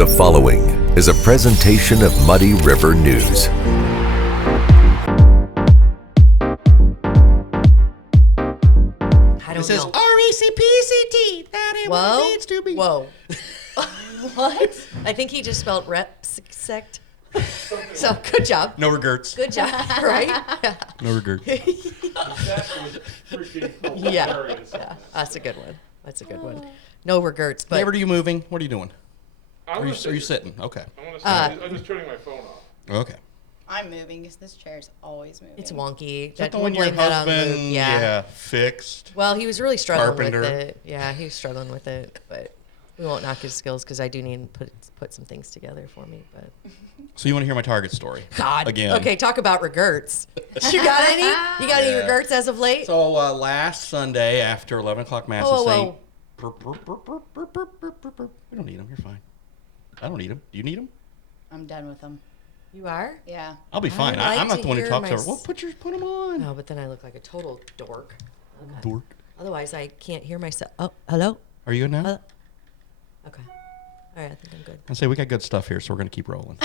The following is a presentation of Muddy River News. It says R-E-C-P-C-T. That ain't what it needs to be. Whoa. What? I think he just spelled sect. So, good job. No regrets. Good job, right? Yeah. No regrets. That was freaking hilarious. Yeah. That's a good one. That's a good one. No regrets, but Neighbor, are you moving? What are you doing? I'm Are you sitting? Okay. I'm just turning my phone off. Okay. I'm moving because this chair is always moving. it's wonky. Is that the we'll one your blame that on Luke. husband, Yeah. fixed? Well, he was really struggling Carpenter. with it. Yeah, he was struggling with it, but we won't knock his skills because I do need to put some things together for me. But So you want to hear my Target story? God. Again. Okay, talk about regrets. You got any? You got any Yeah. regrets as of late? So last Sunday after 11 o'clock mass Whoa, at whoa, St. We don't need them. You're fine. I don't need them. Do you need them? I'm done with them. You are? Yeah. I'll be fine. like I'm not to the one who hear talks my over. Well, put them on. No, but then I look like a total dork. Okay. Dork. Otherwise, I can't hear myself. Oh, hello? Are you good now? Okay. All right, I think I'm good. I say we got good stuff here, so we're gonna keep rolling.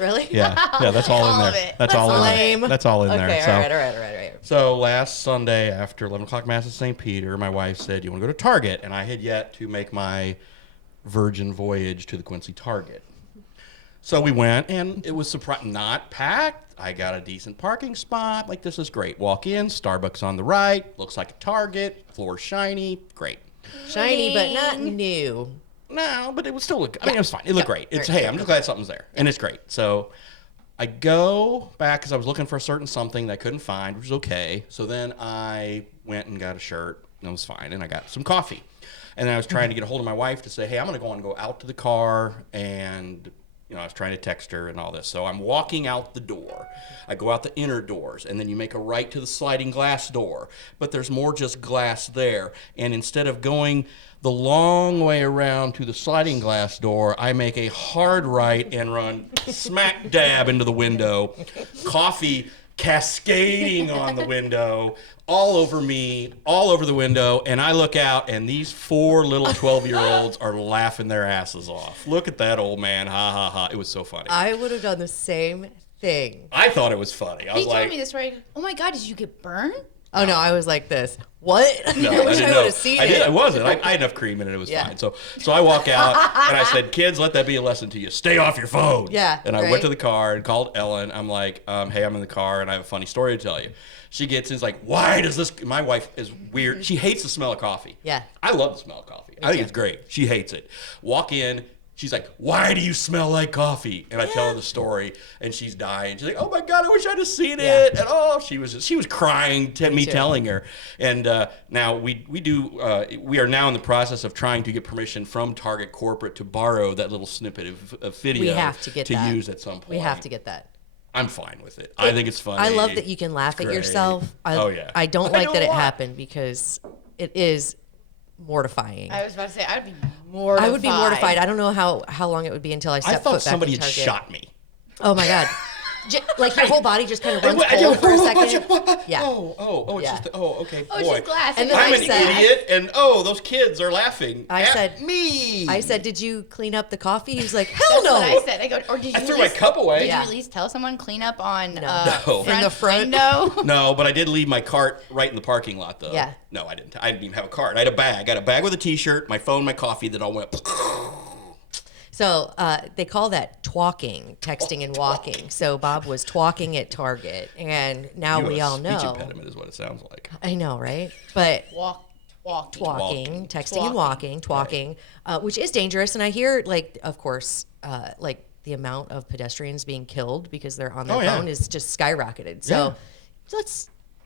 Really? Yeah, that's all in All there. of it. That's all in lame. there. That's all in Okay, there. So, all right. so last Sunday after 11 o'clock mass at St. Peter, my wife said, "You want to go to Target?" And I had yet to make my virgin voyage to the Quincy Target. So we went, and it was not packed. I got a decent parking spot. Like, this is great. Walk in, Starbucks on the right, looks like a Target, floor shiny, great. Shiny, but not new. No, but it would still look, it was fine. It looked great. It's, Right. hey, I'm just glad something's there. And it's great. So I go back because I was looking for a certain something that I couldn't find, which was okay. So then I went and got a shirt, and it was fine. And I got some coffee. And then I was trying to get a hold of my wife to say, hey, I'm going to go out to the car. And, I was trying to text her and all this. So I'm walking out the door. I go out the inner doors, and then you make a right to the sliding glass door. But there's more just glass there. And instead of going the long way around to the sliding glass door, I make a hard right and run smack dab into the window. Coffee cascading on the window, all over me, all over the window, and I look out, and these 4 little 12-year-olds are laughing their asses off. Look at that old man, ha, ha, ha. It was so funny. I would have done the same thing. I thought it was funny. I was He told me this, right? Oh my God, did you get burned? Oh, no, I was like this. What? No, I wish didn't I know. would have seen it. I wasn't. I had enough cream in it. It was Yeah. fine. So I walk out, and I said, kids, let that be a lesson to you. Stay off your phone. Yeah, And I right. went to the car and called Ellen. I'm like, hey, I'm in the car, and I have a funny story to tell you. She gets in, is like, why does this? My wife is weird. She hates the smell of coffee. Yeah. I love the smell of coffee. I think it's great. She hates it. Walk in. She's like, why do you smell like coffee? And I tell her the story, and she's dying. She's like, oh my God, I wish I'd have seen it. And she was crying to me telling her. And now we are now in the process of trying to get permission from Target corporate to borrow that little snippet of video We have to get that. use at some point. We have to get that. I'm fine with it. I think it's funny. I love that you can laugh at Great. yourself. Oh, yeah. I don't I like know that it why. happened because it is mortifying. I was about to say, I'd be mortified. I would be mortified. I don't know how long it would be until I I step thought foot back somebody in had Target. shot me. Oh my God. Like your whole body just kind of runs cold for a second. Yeah. It's Yeah. just, okay, Oh, boy. it's just glass. And then I'm I an said- idiot, and those kids are laughing I at said- me. I said, did you clean up the coffee? He was like, hell That's no. what I said. I go, or did you I threw at my least- cup away. Did Yeah. you at least tell someone clean up on No. In the front. window? No, but I did leave my cart right in the parking lot, though. Yeah. No, I didn't. I didn't even have a cart. I had a bag. I had a bag with a T-shirt, my phone, my coffee that all went. So they call that twalking, texting and walking. So Bob was twalking at Target, and now we all Speech know. impediment is what it sounds like. I know, right? But Walking. walking, texting and walking, twalking, which is dangerous. And I hear, like, of course, like the amount of pedestrians being killed because they're on their phone is just skyrocketed. So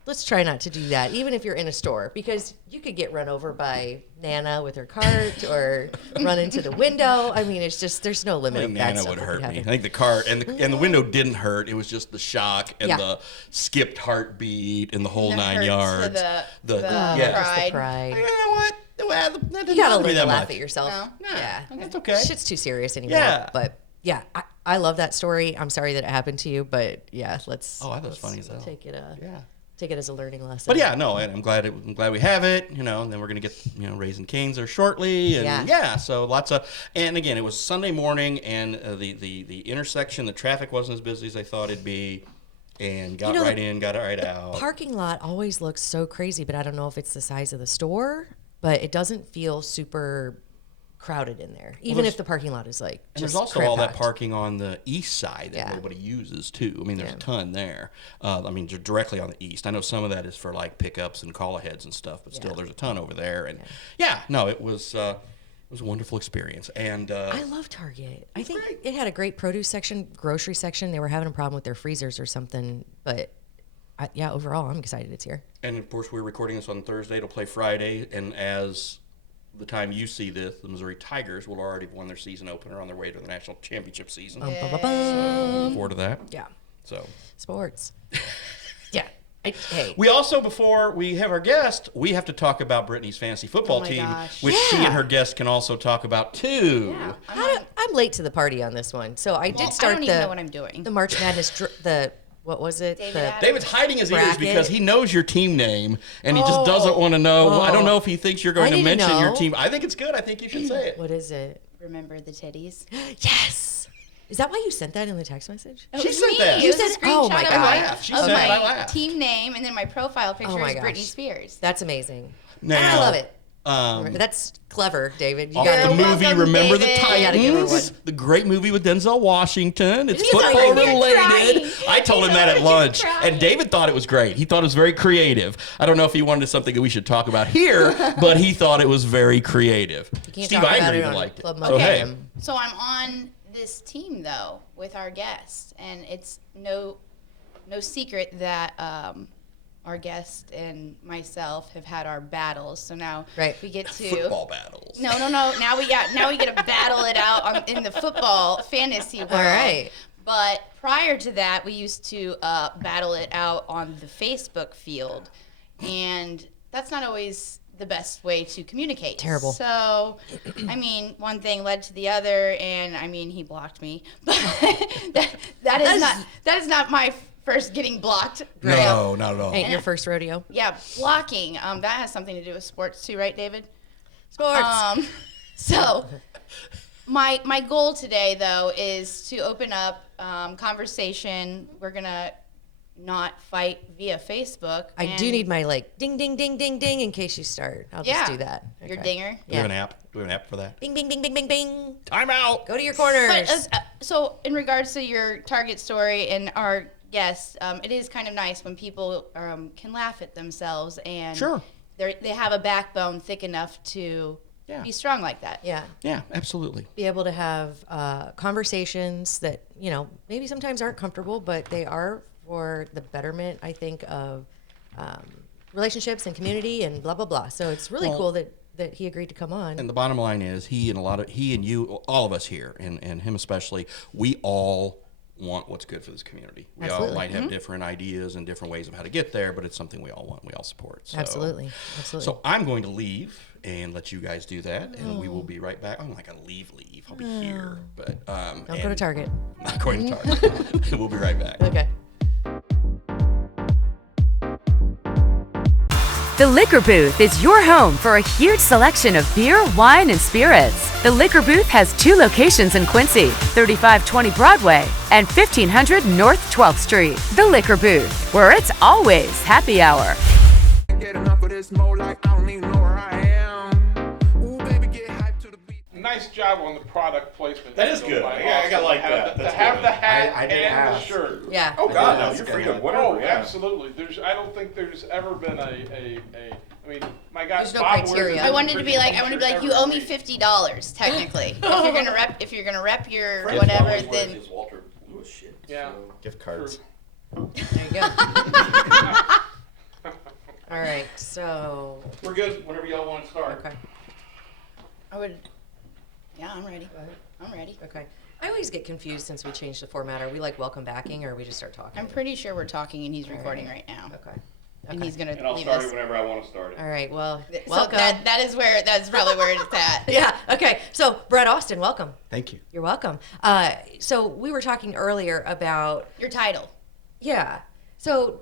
let's try not to do that, even if you're in a store, because you could get run over by Nana with her cart or run into the window. I mean, it's just there's no I limit think of bad Nana stuff would that hurt could me. I happen. think the cart and the window didn't hurt. It was just the shock and Yeah. the skipped heartbeat and the whole The 9 hurt to yards. the yeah. Just pride. the pride. You know what? Well, that didn't You gotta bother me learn to that laugh much. at yourself. No? Yeah, That's okay. Shit's too serious anymore. Yeah. But yeah, I love that story. I'm sorry that it happened to you, but yeah, let's. Oh, I thought it was let's funny as hell. Take it. Yeah. take it as a learning lesson. But yeah, no, and I'm glad we have it, and then we're gonna get Raising Cane's there shortly, and so lots of, and again, it was Sunday morning, and the intersection, the traffic wasn't as busy as I thought it'd be, and got right in, got right out. Parking lot always looks so crazy, but I don't know if it's the size of the store, but it doesn't feel super crowded in there, even if the parking lot is like. And there's also all that parking on the east side that nobody uses too. I mean, there's a ton there. Directly on the east. I know some of that is for like pickups and call aheads and stuff, but still, there's a ton over there. And it was a wonderful experience. And I love Target. I think it had a great produce section, grocery section. They were having a problem with their freezers or something, but. Overall, I'm excited it's here. And of course, we're recording this on Thursday. It'll play Friday, and as the time you see this, the Missouri Tigers will already have won their season opener on their way to the national championship season. So look forward to that. Yeah. So sports. We also, before we have our guest, we have to talk about Brittany's fantasy football team, which she and her guest can also talk about too. Yeah. I'm late to the party on this one, so I did start I don't even know what I'm doing. The March Madness. What was it? David's hiding his ears bracket. because he knows your team name, and he just doesn't want to know. I don't know if he thinks you're going to mention your team. I think it's good. I think you should say it. What is it? Remember the titties? Yes. Is that why you sent that in the text message? She sent that. You said, "Oh my God." She said, "I laughed." Team name, and then my profile picture is Britney Spears. That's amazing. Now, and I love it. That's clever, David. You got the movie welcome, Remember David. the Titans, the great movie with Denzel Washington. It's He's football crying. related. I told him that at lunch, crying. and David thought it was great. He thought it was very creative. I don't know if he wanted something that we should talk about here, but he thought it was very creative. Steve Iger even liked it. So hey, So I'm on this team though with our guest, and it's no secret that our guest and myself have had our battles. So now we get to football battles. No. Now we get to battle it out in the football fantasy world. All right. But prior to that, we used to battle it out on the Facebook field, and that's not always the best way to communicate. Terrible. So, one thing led to the other, and he blocked me. But that is not my first getting blocked. No, not at all. Ain't your first rodeo. Yeah, blocking. That has something to do with sports too, right, David? Sports. So my goal today, though, is to open up conversation. We're gonna not fight via Facebook. I do need my ding ding ding ding ding in case you start. I'll just do that. Okay. Your dinger. Do we have an app? Do we have an app for that? Bing bing bing bing bing bing. Time out. Go to your corners. But, so in regards to your Target story and our guests, it is kind of nice when people can laugh at themselves and they have a backbone thick enough to be strong like that. Yeah, absolutely. Be able to have conversations that maybe sometimes aren't comfortable, but they are for the betterment, I think, of relationships and community and blah blah blah. So it's really cool that he agreed to come on. And the bottom line is he and you, all of us here, and him especially, we all want what's good for this community. We all might have different ideas and different ways of how to get there, but it's something we all want, we all support. So, Absolutely. So I'm going to leave and let you guys do that, and we will be right back. I'm not going to leave. I'll be here, but don't go to Target. Not going to Target. We'll be right back. Okay. The Liquor Booth is your home for a huge selection of beer, wine, and spirits. The Liquor Booth has 2 locations in Quincy, 3520 Broadway and 1500 North 12th Street. The Liquor Booth, where it's always happy hour. Nice job on the product placement. That is good. I got like that. To have the hat I didn't and ask. the shirt. Yeah. Oh God, no, you're free to whatever. Oh, absolutely. I don't think there's ever been my guy There's no Bob criteria. wears a I wanted to be like, different you shirt owe me every week. $50 technically. if you're gonna rep your whatever, then Walter Lewis shit. Yeah. Gift cards. There you go. All right. So. We're good. Whenever y'all want to start. Okay. Yeah, I'm ready. I'm ready. Okay. I always get confused since we changed the format. Are we welcome backing, or we just start talking? I'm pretty sure we're talking and he's recording right now. Okay. And he's gonna And I'll leave start us. it whenever I want to start it. All right. Well, So welcome. that's probably where it's at. Yeah. Okay. So, Brett Austin, welcome. Thank you. You're welcome. So we were talking earlier about Your title. yeah. So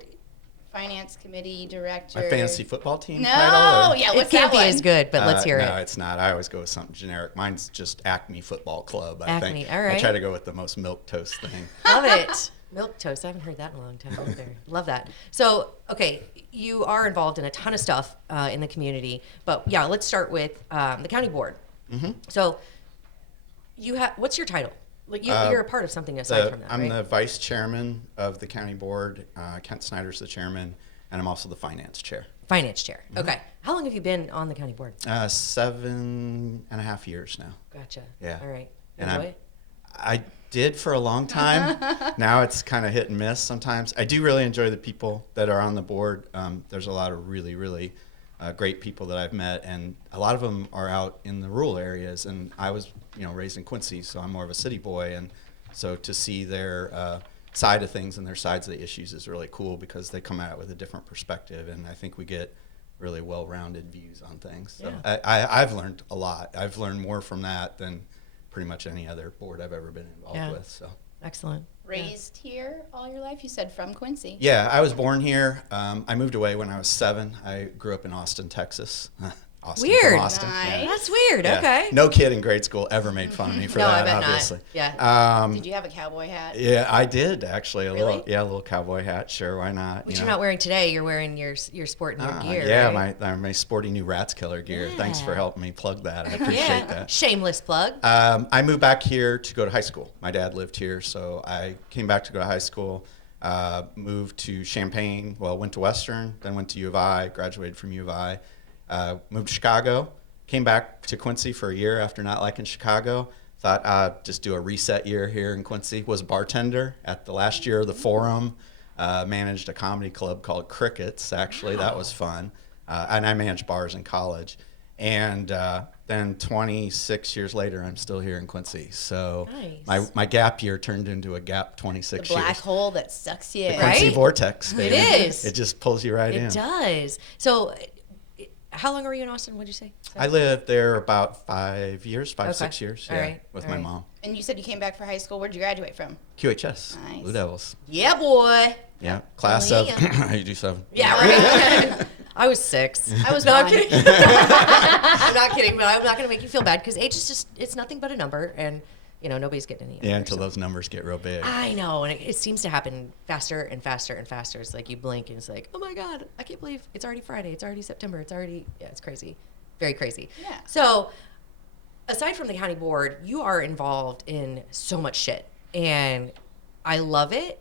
finance committee director. My fantasy football team No, title? Or? yeah, It what's can't that be one? as good, but let's hear No, it. it's not. I always go with something generic. Mine's just Acme Football Club, I Acme, think. all right. I try to go with the most milquetoast thing. Love it. Milk toast. I haven't heard that in a long time either. Love that. So, okay, you are involved in a ton of stuff in the community, but yeah, let's start with the county board. Mm-hmm. So, what's your title? Like you're a part of something aside from that, I'm right? the vice chairman of the county board. Kent Snyder's the chairman, and I'm also the finance chair. Finance chair. Okay. How long have you been on the county board? 7.5 years now. Gotcha. Yeah. All right. And Enjoy it? I did for a long time. Now it's kind of hit and miss sometimes. I do really enjoy the people that are on the board. There's a lot of really, really great people that I've met, and a lot of them are out in the rural areas. And I was, raised in Quincy, so I'm more of a city boy, and so to see their side of things and their sides of the issues is really cool because they come at it with a different perspective, and I think we get really well-rounded views on things. So Yeah. I've learned a lot. I've learned more from that than pretty much any other board I've ever been involved with. So Excellent. Raised here all your life? You said from Quincy. yeah, I was born here. I moved away when I was 7. I grew up in Austin, Texas. Austin, Weird. From Austin. Nice. Yeah. That's weird. Yeah. Okay. No kid in grade school ever made fun of me for No, that, I bet obviously. not. Yeah. Did you have a cowboy hat? Yeah, I did actually. Really? A little cowboy hat. Sure, why not? Which you're not wearing today. You're wearing your sporting your gear. Yeah, right? my sporty new Rats Killer gear. Thanks for Yeah. helping me plug that. I appreciate that. Shameless plug. I moved back here to go to high school. My dad lived here, so I came back to go to high school. Moved to Champaign. Well, went to Western, then went to U of I. Graduated from U of I. Moved to Chicago. Came back to Quincy for a year after not liking Chicago. Thought I'd just do a reset year here in Quincy. Was a bartender at the last year of the Forum. Managed a comedy club called Crickets. Actually, that was fun. And I managed bars in college. And then 26 years later, I'm still here in Quincy. So Nice. my gap year turned into a gap 26 The black years. hole that sucks you in. Right? Quincy vortex, baby. is. It just pulls you right in. It does. So, how long were you in Austin? What'd you say? I lived there about 5 years, Okay. 6 years, All yeah, right. with All my right. mom. And you said you came back for high school. Where'd you graduate from? QHS, Nice. Blue Devils. Yeah, boy. Yeah, class Oh, of yeah. you do 7. Yeah, right. I was 6. I was No, I'm one. kidding. I'm not kidding, but I'm not going to make you feel bad because age is just—it's nothing but a number, and nobody's getting any younger. Yeah, until so. those numbers get real big. I know, and it seems to happen faster and faster and faster. It's like you blink and it's like, oh my God, I can't believe it's already Friday. It's already September. It's crazy. Very crazy. Yeah. So aside from the county board, you are involved in so much shit. And I love it.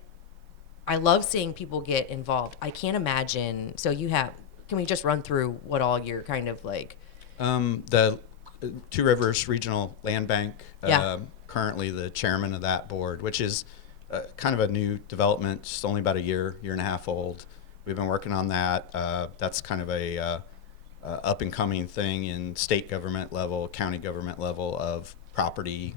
I love seeing people get involved. I can't imagine. So can we just run through what all you're kind of like? The Two Rivers Regional Land Bank, Yeah. currently the chairman of that board, which is kind of a new development, just only about a year and a half old. We've been working on that. That's kind of a up and coming thing in state government level, county government level of property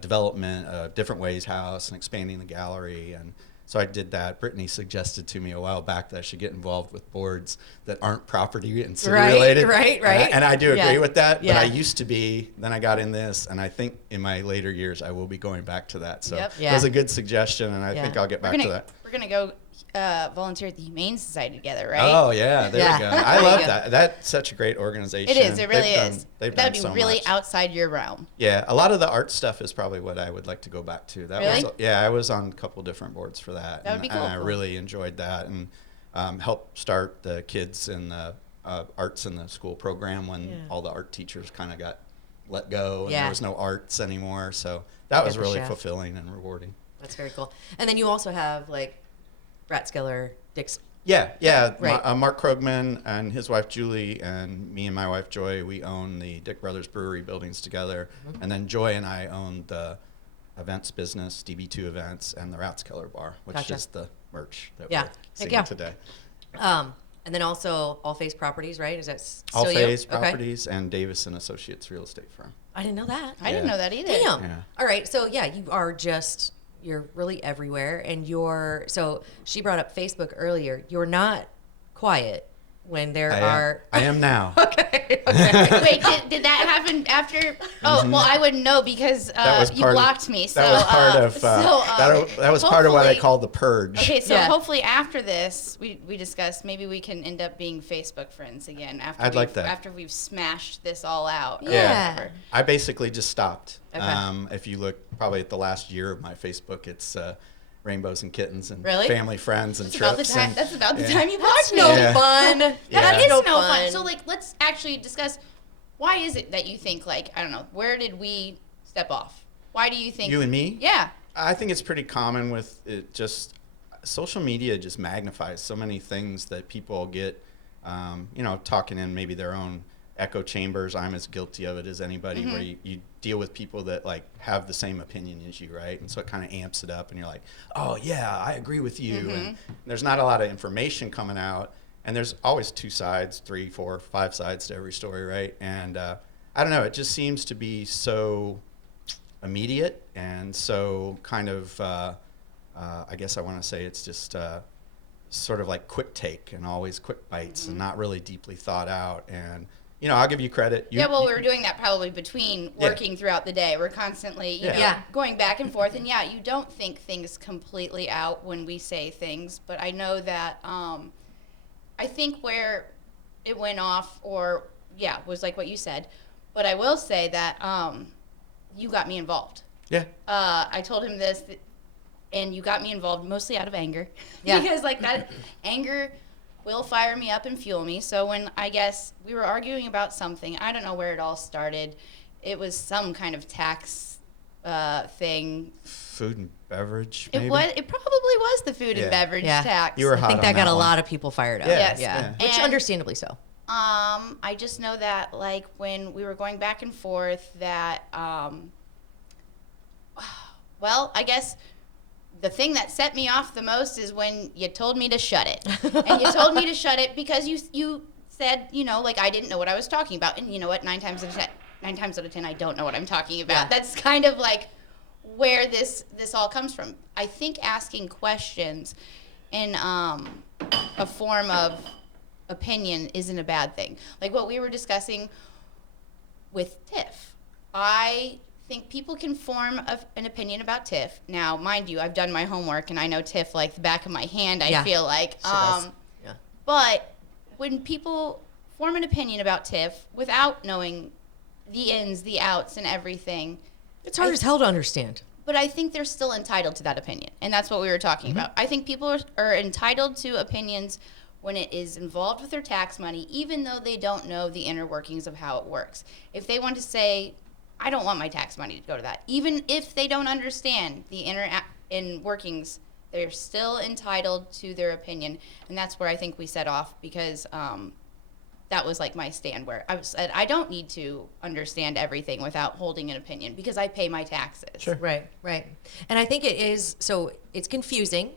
development, different ways house and expanding the gallery. And so I did that. Brittany suggested to me a while back that I should get involved with boards that aren't property and city related. Right. And I do agree Yeah. with that, Yeah. but I used to be, then I got in this, and I think in my later years I will be going back to that. So Yep. it Yeah. was a good suggestion, and I Yeah. think I'll get We're back gonna to that. we're gonna go volunteer at the Humane Society together, right? Oh yeah, there Yeah. we go. I There you love go. that. That's such a great organization. It is. It really is. They've That'd done be so really much. outside your realm. Yeah, a lot of the art stuff is probably what I would like to go back to. That Really? was, yeah, I was on a couple different boards for that. That would be and cool. I really enjoyed that, and helped start the kids in the arts in the school program when Yeah. all the art teachers kind of got let go and Yeah. there was no arts anymore. So that was the really chef. fulfilling and rewarding. That's very cool. And then you also have like Brat Skeller, Dick's. Yeah. Right. Mark Krogman and his wife Julie and me and my wife Joy, we own the Dick Brothers Brewery buildings together. Mm-hmm. And then Joy and I own the events business, DB2 Events, and the Rats Killer Bar, which Gotcha. is the merch that Yeah. we're Heck seeing yeah. today. And then also All Face Properties, right? Is that still All you? Phase Okay. Properties and Davis and Associates Real Estate Firm. I didn't know that. I didn't Yeah. know that either. Damn. Yeah. All right. So yeah, you're really everywhere, and so she brought up Facebook earlier. You're not quiet. when there are. I am now. Okay. Wait, did that happen after? Oh, well, I wouldn't know because you blocked me. So that was part of that was part of what I called the purge. Okay, so hopefully after this, we discussed maybe we can end up being Facebook friends again after I'd like that. After we've smashed this all out. Yeah. I basically just stopped. Okay. If you look probably at the last year of my Facebook, it's rainbows and kittens and Really? family, friends, and That's about the trips. time. And, That's about the time you blocked me. No Yeah. fun. That is no no fun. So let's actually discuss why is it that you think I don't know, where did we step off? Why do you think you and me? Yeah. I think it's pretty common with it. Just social media just magnifies so many things that people get, talking in maybe their own echo chambers. I'm as guilty of it as anybody, where you deal with people that like have the same opinion as you, right? And so it kind of amps it up, and you're like, oh yeah, I agree with you. And there's not a lot of information coming out, and there's always 2 sides, 3, 4, 5 sides to every story, right? And I don't know, it just seems to be so immediate and so kind of I guess I want to say it's just sort of like quick take and always quick bites and not really deeply thought out. And I'll give you credit. We were doing that probably between working throughout the day. We're constantly, going back and forth. And you don't think things completely out when we say things. But I know that I think where it went off was like what you said. But I will say that you got me involved. Yeah. I told him this, and you got me involved mostly out of anger. Yeah. Because that anger will fire me up and fuel me. So when I guess we were arguing about something, I don't know where it all started. It was some kind of tax thing. Food and beverage, It maybe? probably was the food and beverage tax. You were hot I think that on got that a one. lot of people fired up. Yes. Yeah. Which And- understandably so. I just know that when we were going back and forth that I guess the thing that set me off the most is when you told me to shut it. And you told me to shut it because you said, I didn't know what I was talking about. And you know what? 9 times out of 10, I don't know what I'm talking about. Yeah. That's kind of where this all comes from. I think asking questions in a form of opinion isn't a bad thing. Like what we were discussing with Tiff. I think people can form an opinion about Tiff. Now, mind you, I've done my homework and I know Tiff like the back of my hand, I feel like. She does. Yeah. But when people form an opinion about Tiff without knowing the ins, the outs, and everything, It's hard as hell to understand. but I think they're still entitled to that opinion. And that's what we were talking about. I think people are entitled to opinions when it is involved with their tax money, even though they don't know the inner workings of how it works. If they want to say, I don't want my tax money to go to that, even if they don't understand the inner workings, they're still entitled to their opinion. And that's where I think we set off, because that was my stand, where I said, I don't need to understand everything without holding an opinion because I pay my taxes. Sure. Right. And I think it is, so it's confusing.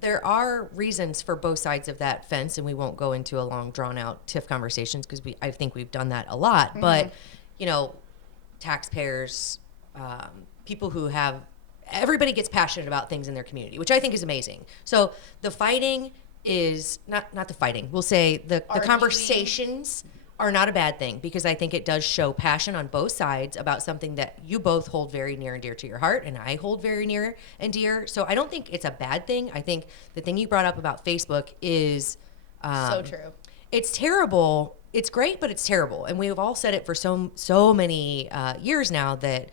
There are reasons for both sides of that fence, and we won't go into a long, drawn-out TIF conversations because I think we've done that a lot. But, taxpayers, people who have, everybody gets passionate about things in their community, which I think is amazing. So the fighting is, not the fighting, we'll say the conversations are not a bad thing, because I think it does show passion on both sides about something that you both hold very near and dear to your heart, and I hold very near and dear. So I don't think it's a bad thing. I think the thing you brought up about Facebook is So true. it's terrible. It's great, but it's terrible. And we've all said it for so many years now that,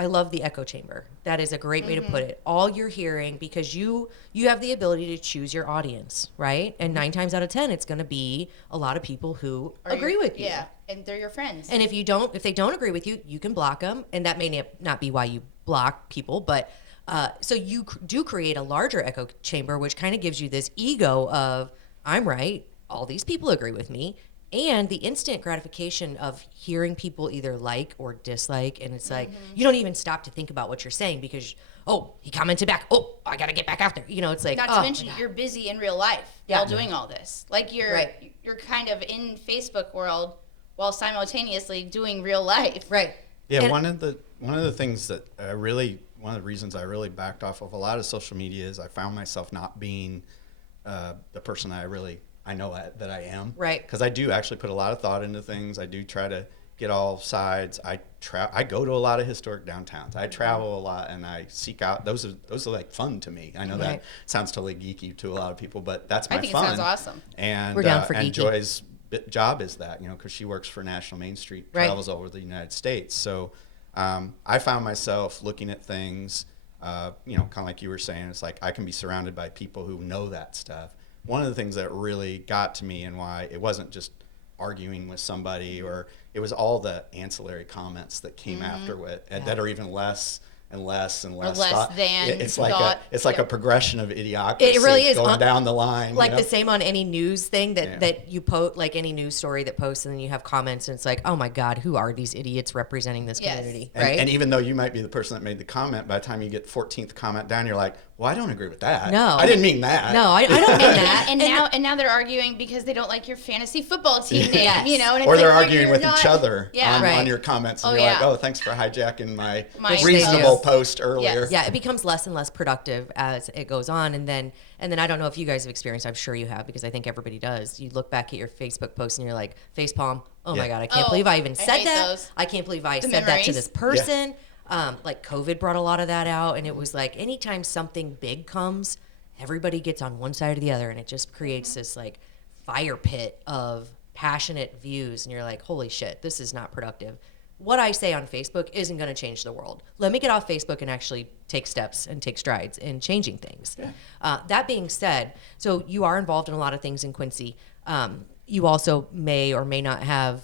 I love the echo chamber. That is a great way to put it. All you're hearing, because you have the ability to choose your audience, right? And 9 times out of 10, it's going to be a lot of people who agree with you. Yeah, and they're your friends. And if they don't agree with you, you can block them. And that may not be why you block people, but so you do create a larger echo chamber, which kind of gives you this ego of, I'm right, all these people agree with me. And the instant gratification of hearing people either like or dislike. And it's you don't even stop to think about what you're saying, because, he commented back. Oh, I got to get back after. It's like, not to mention you're busy in real life while doing all this. You're kind of in Facebook world while simultaneously doing real life. Right. Yeah, And one of the things that one of the reasons I really backed off of a lot of social media is I found myself not being the person I know that I am. Right. Because I do actually put a lot of thought into things. I do try to get all sides. I go to a lot of historic downtowns. I travel a lot, and I seek out those are like fun to me. I know that sounds totally geeky to a lot of people, but that's my fun. I think it sounds awesome. And we're down for geeky. And Joy's job is that, because she works for National Main Street, travels over the United States. So I found myself looking at things, kind of like you were saying. It's like I can be surrounded by people who know that stuff. One of the things that really got to me, and why it wasn't just arguing with somebody, or it was all the ancillary comments that came after it, that are even less and less and less. It's like a progression of idiocracy. It really is going down the line. Like the same on any news thing that you post, like any news story that posts, and then you have comments, and it's like, oh my God, who are these idiots representing this community? Right? And even though you might be the person that made the comment, by the time you get 14th comment down, you're like, well, I don't agree with that. No, I didn't mean that. No, I don't mean that. And now they're arguing because they don't like your fantasy football team name, Yes. And it's or they're like, arguing with each other on your comments, and you're like, oh, thanks for hijacking my reasonable post earlier. Yeah, it becomes less and less productive as it goes on, and then I don't know if you guys have experienced. I'm sure you have, because I think everybody does. You look back at your Facebook post and you're like, facepalm. Oh my God, I can't believe I even said that. Those. I can't believe I said that to this person. Like COVID brought a lot of that out, and it was like anytime something big comes, everybody gets on one side or the other, and it just creates this like fire pit of passionate views, and you're like, holy shit, this is not productive. What I say on Facebook isn't going to change the world. Let me get off Facebook and actually take steps and take strides in changing things. Yeah. That being said, so you are involved in a lot of things in Quincy. You also may or may not have.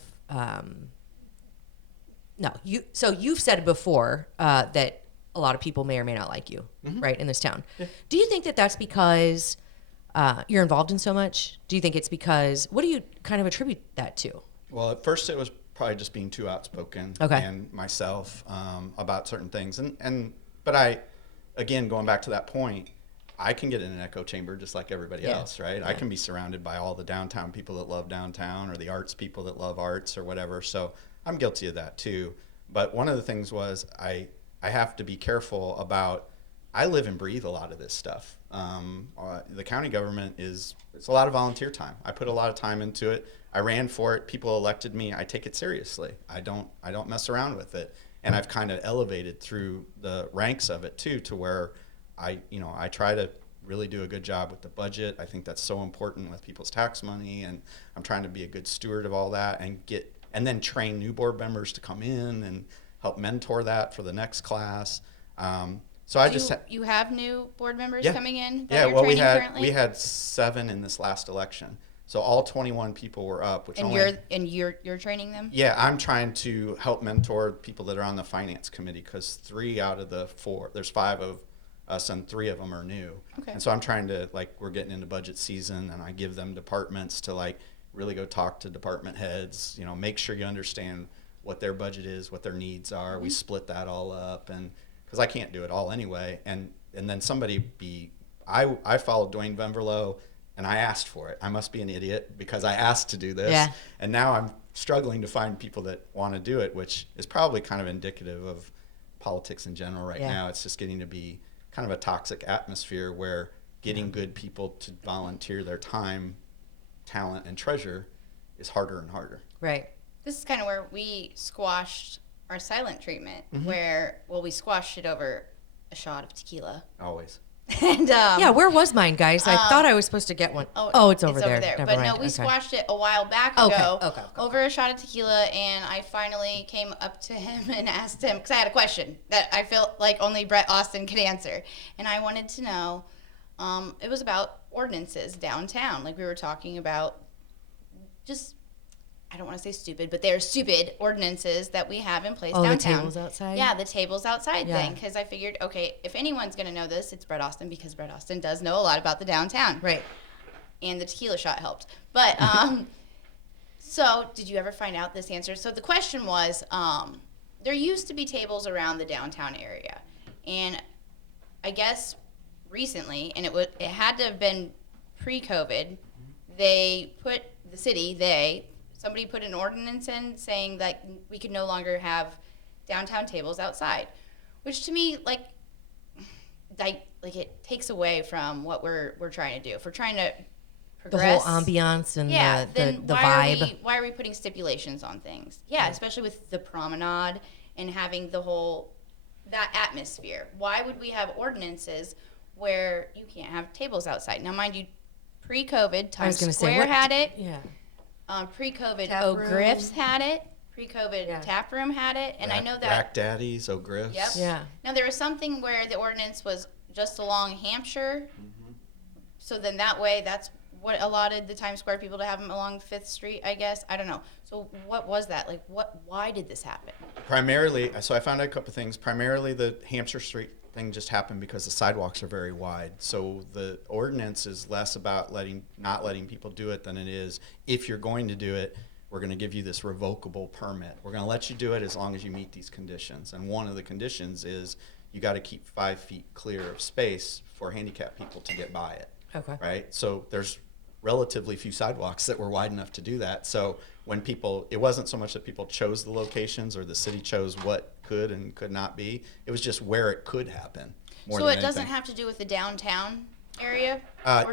You've said before that a lot of people may or may not like you, right, in this town. Yeah. Do you think that that's because you're involved in so much? Do you think it's because, what do you kind of attribute that to? Well, at first it was probably just being too outspoken and myself about certain things. But I, again, going back to that point, I can get in an echo chamber just like everybody else, right? Yeah. I can be surrounded by all the downtown people that love downtown, or the arts people that love arts, or whatever. So I'm guilty of that too. But one of the things was I have to be careful about, I live and breathe a lot of this stuff. The county government it's a lot of volunteer time. I put a lot of time into it. I ran for it. People elected me. I take it seriously. I don't mess around with it. And I've kind of elevated through the ranks of it too, to where I try to really do a good job with the budget. I think that's so important with people's tax money, and I'm trying to be a good steward of all that, and then train new board members to come in and help mentor that for the next class. You have new board members coming in that you're training currently? We had 7 in this last election. So all 21 people were up. You're training them? Yeah, I'm trying to help mentor people that are on the finance committee, because 3 out of the 4, there's 5 of us, and 3 of them are new. Okay. And so I'm trying to, we're getting into budget season, and I give them departments to really go talk to department heads, make sure you understand what their budget is, what their needs are. We split that all up, and because I can't do it all anyway. And then I followed Dwayne Venverlo, and I asked for it. I must be an idiot because I asked to do this. Yeah. And now I'm struggling to find people that want to do it, which is probably kind of indicative of politics in general right now. It's just getting to be kind of a toxic atmosphere where getting good people to volunteer their time, talent, and treasure is harder and harder. Right. This is kind of where we squashed our silent treatment, we squashed it over a shot of tequila. Always. And where was mine, guys? I thought I was supposed to get one. Oh, it's over there. Never mind. No, we squashed it a while back ago over a shot of tequila, and I finally came up to him and asked him, because I had a question that I felt like only Brett Austin could answer, and I wanted to know, it was about ordinances downtown. We were talking about just, I don't want to say stupid, but they're stupid ordinances that we have in place downtown. The tables outside? Yeah, the tables outside thing. Because I figured, okay, if anyone's going to know this, it's Brett Austin, because Brett Austin does know a lot about the downtown. Right. And the tequila shot helped. But, so did you ever find out this answer? So the question was, there used to be tables around the downtown area. And I guess recently, and it had to have been pre-COVID, somebody put an ordinance in saying that we could no longer have downtown tables outside, which to me, it takes away from what we're trying to do. If we're trying to The progress, whole ambiance and then the why vibe. why are we putting stipulations on things? Yeah, especially with the promenade and having that atmosphere. Why would we have ordinances where you can't have tables outside? Now, mind you, pre-COVID, Times Square had it. Yeah. Pre-COVID, Tap O'Griff's room. had it. Pre-COVID, Tap Room had it. And I know that. Rack Daddies, O'Griff's. Yep. Yeah. Now, there was something where the ordinance was just along Hampshire. So then that way, that's what allotted the Times Square people to have them along 5th Street, I guess. I don't know. So what was that? Like, why did this happen? Primarily, so I found out a couple of things. Primarily, the Hampshire Street thing just happened because the sidewalks are very wide. So the ordinance is less about not letting people do it than it is, if you're going to do it, we're going to give you this revocable permit. We're going to let you do it as long as you meet these conditions. And one of the conditions is you got to keep 5 feet clear of space for handicapped people to get by it. Okay. Right? So there's relatively few sidewalks that were wide enough to do that. So when it wasn't so much that people chose the locations or the city chose what could and could not be. It was just where it could happen. So it doesn't have to do with the downtown area?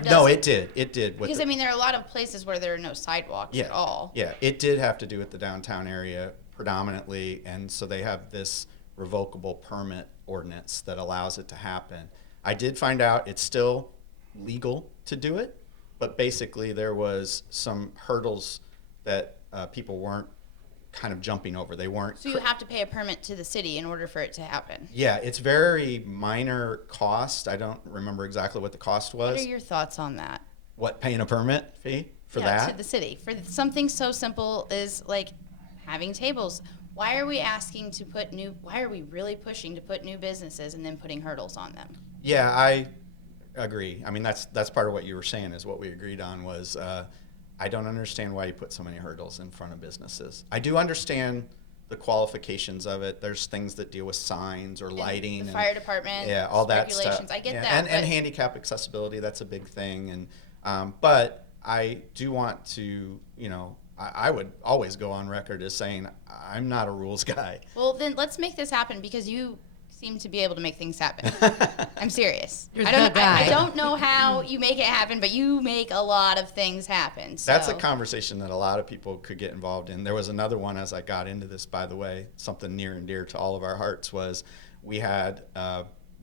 No, it did. It did. Because, I mean, there are a lot of places where there are no sidewalks at all. Yeah, it did have to do with the downtown area predominantly. And so they have this revocable permit ordinance that allows it to happen. I did find out it's still legal to do it, but basically there was some hurdles that people weren't kind of jumping over. They weren't. So you have to pay a permit to the city in order for it to happen. Yeah, it's very minor cost. I don't remember exactly what the cost was. What are your thoughts on that? What, paying a permit fee for that? To the city for something so simple as like having tables. Why are we asking to put why are we really pushing to put new businesses and then putting hurdles on them? Yeah, I agree. I mean, that's part of what you were saying is what we agreed on was I don't understand why you put so many hurdles in front of businesses. I do understand the qualifications of it. There's things that deal with signs or lighting. The fire department. Yeah, all that regulations. stuff. I get yeah. that. And handicap accessibility, that's a big thing. And but I do want to, I would always go on record as saying I'm not a rules guy. Well, then let's make this happen because you seem to be able to make things happen. I'm serious. You're I don't know how you make it happen, but you make a lot of things happen. So. That's a conversation that a lot of people could get involved in. There was another one as I got into this, by the way, something near and dear to all of our hearts was we had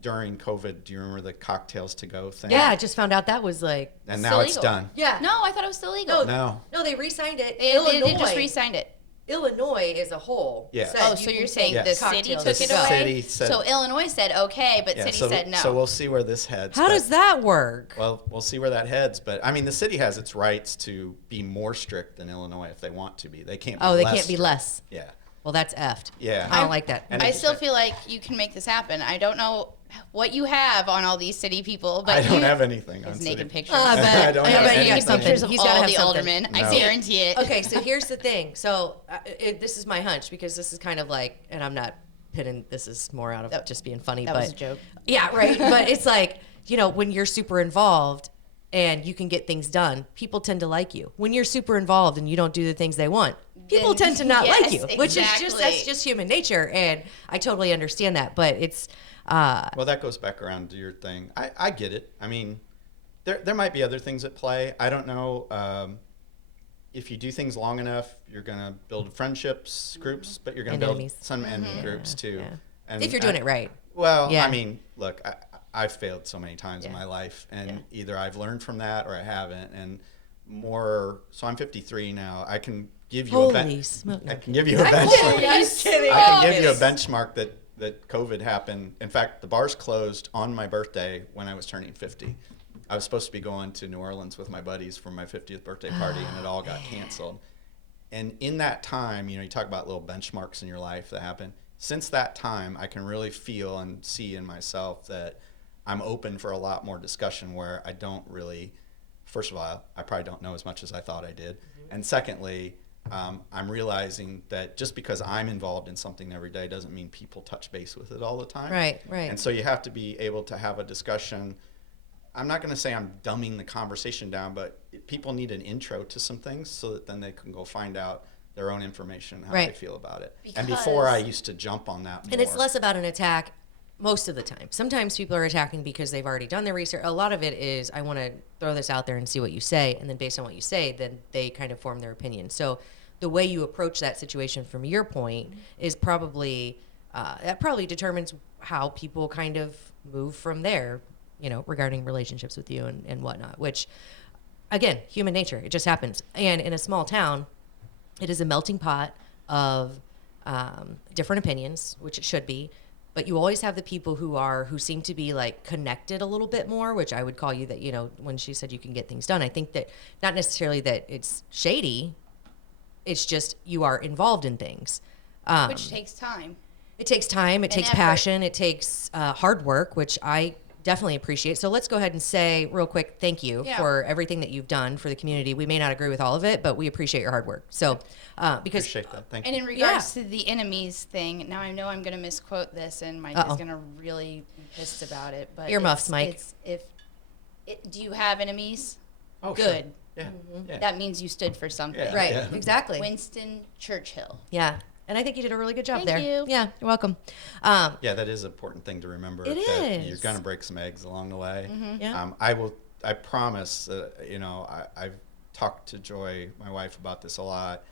during COVID, do you remember the cocktails to go thing? Yeah, I just found out that was like. And now it's done. Yeah. No, I thought it was still legal. No. No, they re-signed it. They just re-signed it. Illinois as a whole. Yeah. said So you you're can saying take the city cocktails. took it The away? city said- So Illinois said okay, but city said no. So we'll see where this heads. How does that work? Well, we'll see where that heads. But I mean, the city has its rights to be more strict than Illinois if they want to be. They can't. Oh, be they less can't be strict. less. Yeah. Well, that's effed. Yeah. I don't like that. And I it's- still feel like you can make this happen. I don't know what you have on all these city people, but I don't have anything on his city. naked pictures. I I don't have bet you anything. got something. Pictures of He's gotta all have the something. aldermen. I No. guarantee it. Okay, so here's the thing. So this is my hunch because this is kind of like, and I'm not pitting. This is more out of just being funny. That but was a joke. Yeah, right. But it's like when you're super involved and you can get things done, people tend to like you. When you're super involved and you don't do the things they want, people Then- tend to not yes, like you, which is exactly. that's just human nature, and I totally understand that. But it's Well, that goes back around to your thing. I get it. I mean, there might be other things at play. I don't know. If you do things long enough, you're going to build friendships, groups, but you're going And to build enemies. some enemy groups too. yeah. And if you're doing it right. Well, Yeah. I mean, look, I've failed so many times in my life, and either I've learned from that or I haven't. And so I'm 53 now. I can give you Holy smoke! I can give you a benchmark. Just kidding. I can give you a benchmark that COVID happened. In fact, the bars closed on my birthday when I was turning 50. I was supposed to be going to New Orleans with my buddies for my 50th birthday party, and it all got canceled. And in that time, you talk about little benchmarks in your life that happen. Since that time, I can really feel and see in myself that I'm open for a lot more discussion where I don't really, first of all, I probably don't know as much as I thought I did. And secondly, I'm realizing that just because I'm involved in something every day doesn't mean people touch base with it all the time. Right. And so you have to be able to have a discussion. I'm not going to say I'm dumbing the conversation down, but people need an intro to some things so that then they can go find out their own information, how they Right. feel about it. And before Because- I used to jump on that more. And it's less about an attack most of the time. Sometimes people are attacking because they've already done their research. A lot of it is, I want to throw this out there and see what you say. And then based on what you say, then they kind of form their opinion. So the way you approach that situation from your point is probably, that probably determines how people kind of move from there, you know, regarding relationships with you and whatnot, which, again, human nature. It just happens. And in a small town, it is a melting pot of different opinions, which it should be. But you always have the people who seem to be like connected a little bit more, which I would call you that, you know, when she said you can get things done, I think that not necessarily that it's shady. It's just you are involved in things. Which takes time. It takes time. It takes effort. passion. It takes hard work, which I definitely appreciate. So let's go ahead and say real quick, thank you for everything that you've done for the community. We may not agree with all of it, but we appreciate your hard work. So because Appreciate that. Thank you. And in regards to the enemies thing, now I know I'm going to misquote this, and Mike is going to really be pissed about it. But earmuffs, Mike. Do you have enemies? Oh, good. Sure. Yeah. Yeah. That means you stood for something. Yeah. right, Yeah. exactly. Winston Churchill. Yeah. And I think you did a really good job Thank there. you. Yeah, you're welcome. Yeah, that is an important thing to remember. It that is. You're going to break some eggs along the way. Yeah. I promise, you know, I've talked to Joy, my wife, about this a lot.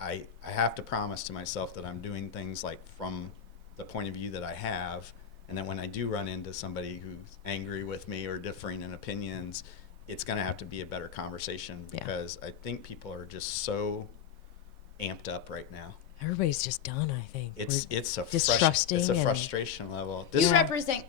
I have to promise to myself that I'm doing things like from the point of view that I have. And then when I do run into somebody who's angry with me or differing in opinions, it's going to have to be a better conversation because I think people are just so amped up right now. Everybody's just done, I think. It's a distrusting. it's a and- frustration level. You represent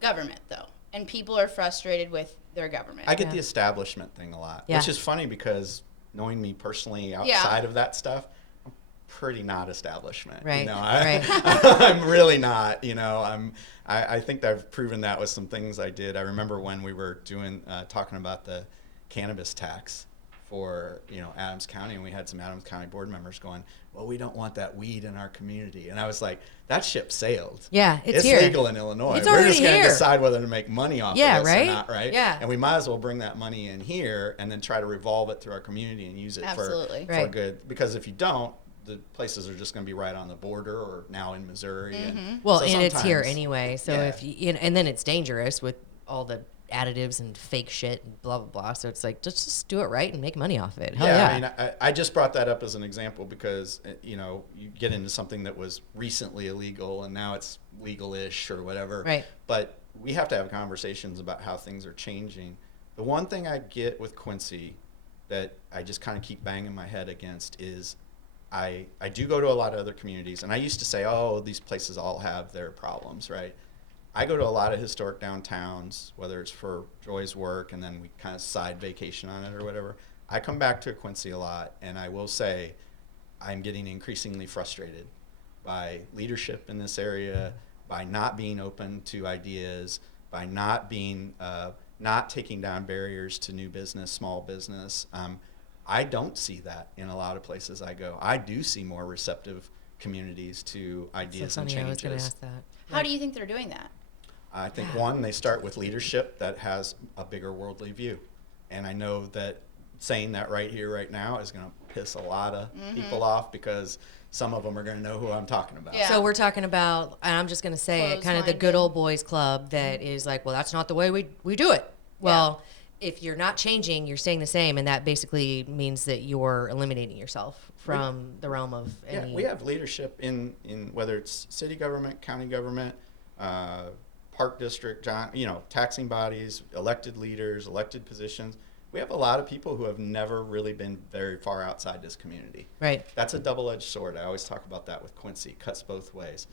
government, though, and people are frustrated with their government. I get the establishment thing a lot, Yeah. which is funny because knowing me personally outside of that stuff, I'm pretty not establishment. Right, You know, right. I'm really not. You know, I think I've proven that with some things I did. I remember when we were doing talking about the cannabis tax for, you know, Adams County, and we had some Adams County board members going, well, we don't want that weed in our community. And I was like, that ship sailed. Yeah, it's It's here. legal in Illinois. It's We're already just going to here. decide whether to make money off Yeah, of this right? or not, right? Yeah. And we might as well bring that money in here and then try to revolve it through our community and use it Absolutely. for Right. good. Because if you don't, the places are just going to be right on the border or now in Missouri. And Well, so and it's here sometimes- anyway. So Yeah. if you know, and then it's dangerous with all the additives and fake shit and blah blah blah. So it's like just do it right and make money off of it. Hell yeah. I mean, I just brought that up as an example because, you know, you get into something that was recently illegal and now it's legal-ish or whatever. Right. But we have to have conversations about how things are changing. The one thing I get with Quincy that I just kind of keep banging my head against is I do go to a lot of other communities, and I used to say, oh, these places all have their problems, right? I go to a lot of historic downtowns, whether it's for Joy's work and then we kind of side vacation on it or whatever. I come back to Quincy a lot, and I will say I'm getting increasingly frustrated by leadership in this area, by not being open to ideas, by not being, not taking down barriers to new business, small business. I don't see that in a lot of places I go. I do see more receptive communities to ideas So and funny. I changes. was going to ask that. How do you think they're doing that? I think one, they start with leadership that has a bigger worldly view. And I know that saying that right here, right now is going to piss a lot of people off because some of them are going to know who I'm talking about. Yeah. So we're talking about, and I'm just going to say it, kind of the good Closed-minded. old boys club that is like, well, that's not the way we do it. Well, if you're not changing, you're staying the same, and that basically means that you're eliminating yourself from the realm of any. Yeah, we have leadership in whether it's city government, county government, park district, you know, taxing bodies, elected leaders, elected positions. We have a lot of people who have never really been very far outside this community. Right. That's a double-edged sword. I always talk about that with Quincy. It cuts both ways.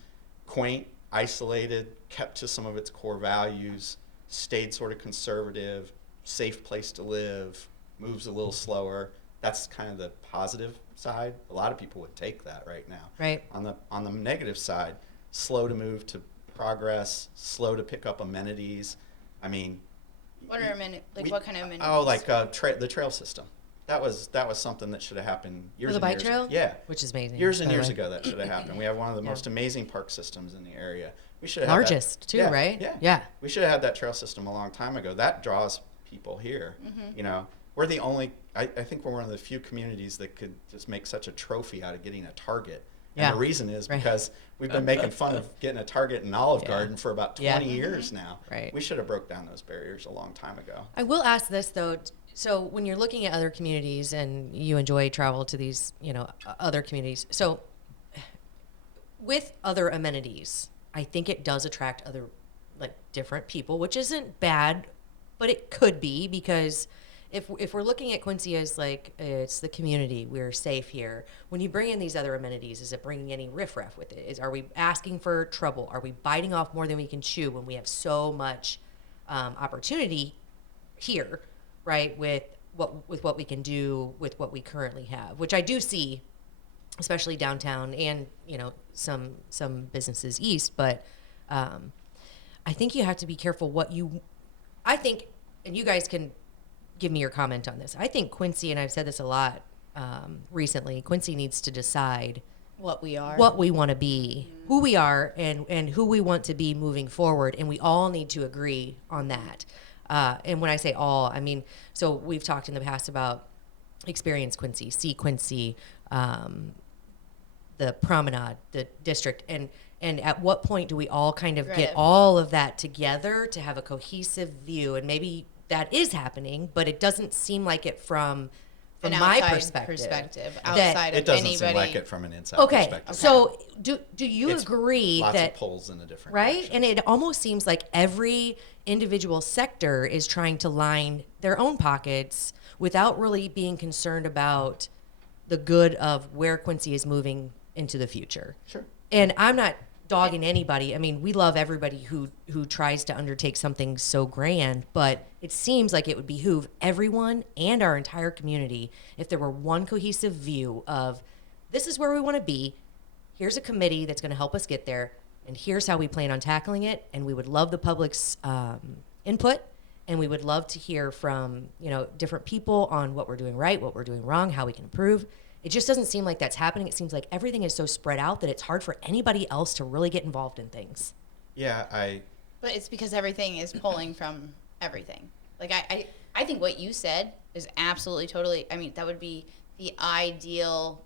Quaint, isolated, kept to some of its core values, stayed sort of conservative, safe place to live, moves a little slower. That's kind of the positive side. A lot of people would take that right now. Right. On the negative side, slow to move to progress, slow to pick up amenities. I mean, What are what kind of amenities? oh, like the trail system. That was something that should have happened years the and bike years trail? ago. Yeah. Which is amazing. Years and by the years way. ago that should have happened. We have one of the Yeah. most amazing park systems in the area. We should have had Largest, that, too, yeah, right? Yeah. Yeah. We should have had that trail system a long time ago. That draws people here. You know, we're the only, I think we're one of the few communities that could just make such a trophy out of getting a Target Yeah. And the reason is Right. because we've been making fun of getting a Target and Olive Garden for about 20 Yeah. years now. Right. We should have broke down those barriers a long time ago. I will ask this though. So when you're looking at other communities and you enjoy travel to these, other communities. So with other amenities, I think it does attract other different people, which isn't bad, but it could be, because if we're looking at Quincy as it's the community, we're safe here. When you bring in these other amenities, is it bringing any riffraff with it? Are we asking for trouble? Are we biting off more than we can chew when we have so much opportunity here, right? With what we can do with what we currently have, which I do see, especially downtown and some businesses east. But I think you have to be careful I think, and you guys can give me your comment on this. I think Quincy, and I've said this a lot recently, Quincy needs to decide what we are, what we want to be, who we are, and who we want to be moving forward. And we all need to agree on that. And when I say all, I mean, so we've talked in the past about Experience Quincy, See Quincy, the Promenade, the district, and at what point do we all kind of get all of that together to have a cohesive view? And maybe that is happening, but it doesn't seem like it from my perspective. outside It of doesn't anybody. seem like it from an inside Okay, perspective. so do you It's agree lots that of polls in a different right? directions. And it almost seems like every individual sector is trying to line their own pockets without really being concerned about the good of where Quincy is moving into the future. Sure. And I'm not dogging anybody. I mean, we love everybody who tries to undertake something so grand, but it seems like it would behoove everyone and our entire community if there were one cohesive view of this is where we want to be. Here's a committee that's going to help us get there, and here's how we plan on tackling it. And we would love the public's input, and we would love to hear from different people on what we're doing right, what we're doing wrong, how we can improve. It just doesn't seem like that's happening. It seems like everything is so spread out that it's hard for anybody else to really get involved in things. Yeah, But it's because everything is pulling from everything. Like I think what you said is absolutely totally. I mean, that would be the ideal,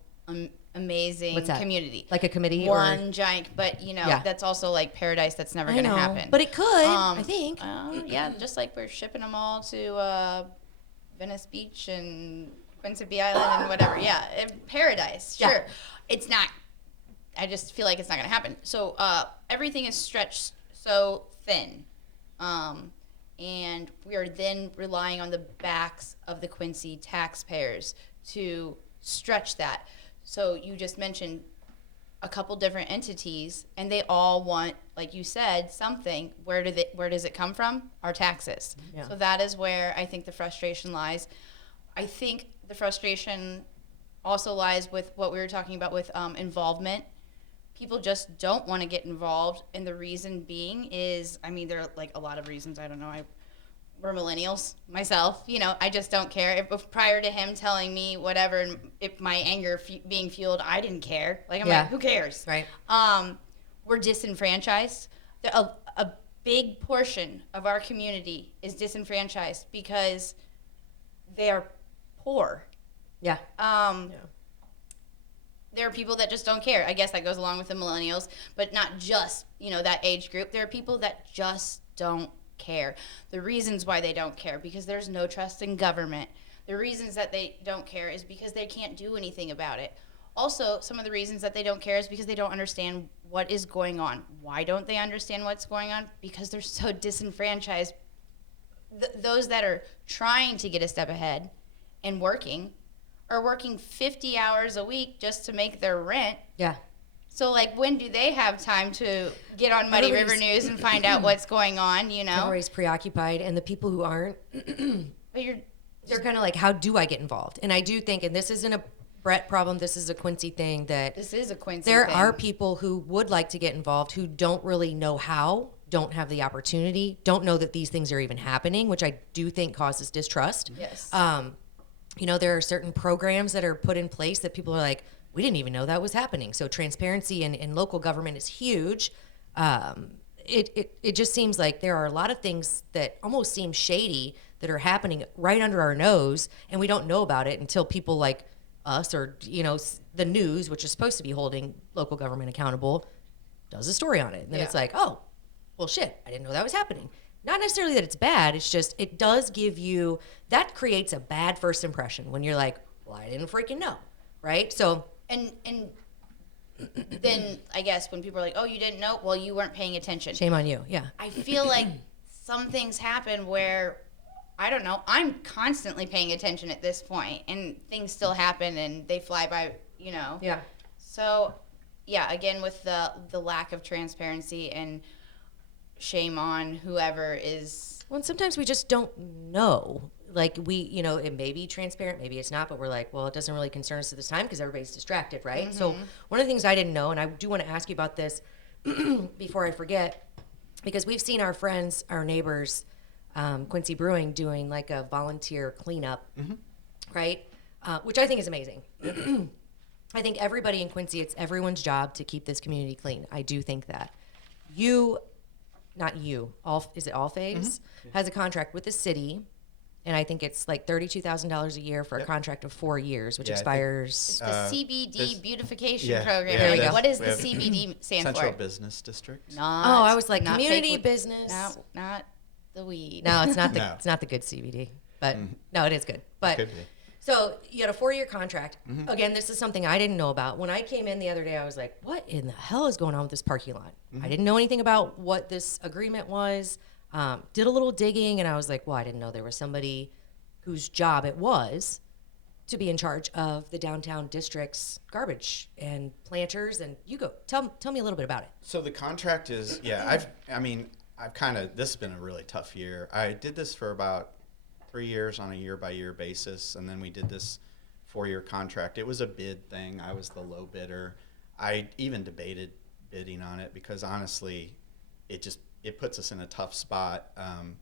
amazing What's that? community. Like a committee One giant, but Yeah. that's also like paradise. That's never I going to know, happen. but it could, I think. Yeah, just like we're shipping them all to Venice Beach and Quincy Island and whatever. Yeah, paradise. Sure. Yeah. It's not. I just feel like it's not going to happen. So everything is stretched so thin. And we are then relying on the backs of the Quincy taxpayers to stretch that. So you just mentioned a couple different entities, and they all want, like you said, something. Where does it come from? Our taxes. Yeah. So that is where I think the frustration lies. I think the frustration also lies with what we were talking about with involvement. People just don't want to get involved, and the reason being is, I mean, there are like a lot of reasons. I don't know. We're millennials, myself. I just don't care. If prior to him telling me whatever, and if my anger being fueled, I didn't care. Like I'm like, who cares? Right. We're disenfranchised. A big portion of our community is disenfranchised because they are poor. Yeah. There are people that just don't care. I guess that goes along with the millennials, but not just, that age group. There are people that just don't care. The reasons why they don't care, because there's no trust in government. The reasons that they don't care is because they can't do anything about it. Also, some of the reasons that they don't care is because they don't understand what is going on. Why don't they understand what's going on? Because they're so disenfranchised. Those that are trying to get a step ahead and working are working 50 hours a week just to make their rent. Yeah. So, when do they have time to get on Muddy River News and find out what's going on, Everybody's preoccupied, and the people who aren't, But they're kind of like, how do I get involved? And I do think, and this isn't a BRET problem, this is a Quincy thing, that this is a Quincy there thing. are people who would like to get involved who don't really know how, don't have the opportunity, don't know that these things are even happening, which I do think causes distrust. Yes. There are certain programs that are put in place that people are like, we didn't even know that was happening. So transparency in local government is huge. It just seems like there are a lot of things that almost seem shady that are happening right under our nose, and we don't know about it until people us or, the news, which is supposed to be holding local government accountable, does a story on it. And then it's like, oh, well, shit, I didn't know that was happening. Not necessarily that it's bad. It's just, it does give you, that creates a bad first impression when you're like, well, I didn't freaking know. Right? So, and then I guess when people are like, oh, you didn't know, well, you weren't paying attention. shame on you. Yeah. I feel like some things happen where, I don't know, I'm constantly paying attention at this point, and things still happen and they fly by, Yeah. So, yeah, again, with the lack of transparency, and shame on whoever is. Well, and sometimes we just don't know. Like it may be transparent, maybe it's not, but we're like, well, it doesn't really concern us at this time because everybody's distracted, right? So one of the things I didn't know, and I do want to ask you about this before I forget, because we've seen our friends, our neighbors, Quincy Brewing doing like a volunteer cleanup, right? Which I think is amazing. I think everybody in Quincy, it's everyone's job to keep this community clean. I do think that. Is it All Phase? Has a contract with the city, and I think it's like $32,000 a year for a contract of 4 years, which expires. It's the CBD beautification yeah, program. yeah, There we go. What does the CBD stand Central for? Business District. I was like, not community fake- business. No, not the weed. No, it's not the No. it's not the good CBD, but no, it is good. But Could be. so you had a 4-year contract. Again, this is something I didn't know about. When I came in the other day, I was like, "What in the hell is going on with this parking lot?" I didn't know anything about what this agreement was. Did a little digging, and I was like, "Well, I didn't know there was somebody whose job it was to be in charge of the downtown district's garbage and planters." And you go tell me a little bit about it. So the contract is, I've kind of, this has been a really tough year. I did this for about 3 years on a year-by-year basis, and then we did this 4-year contract. It was a bid thing. I was the low bidder. I even debated bidding on it because honestly, it puts us in a tough spot.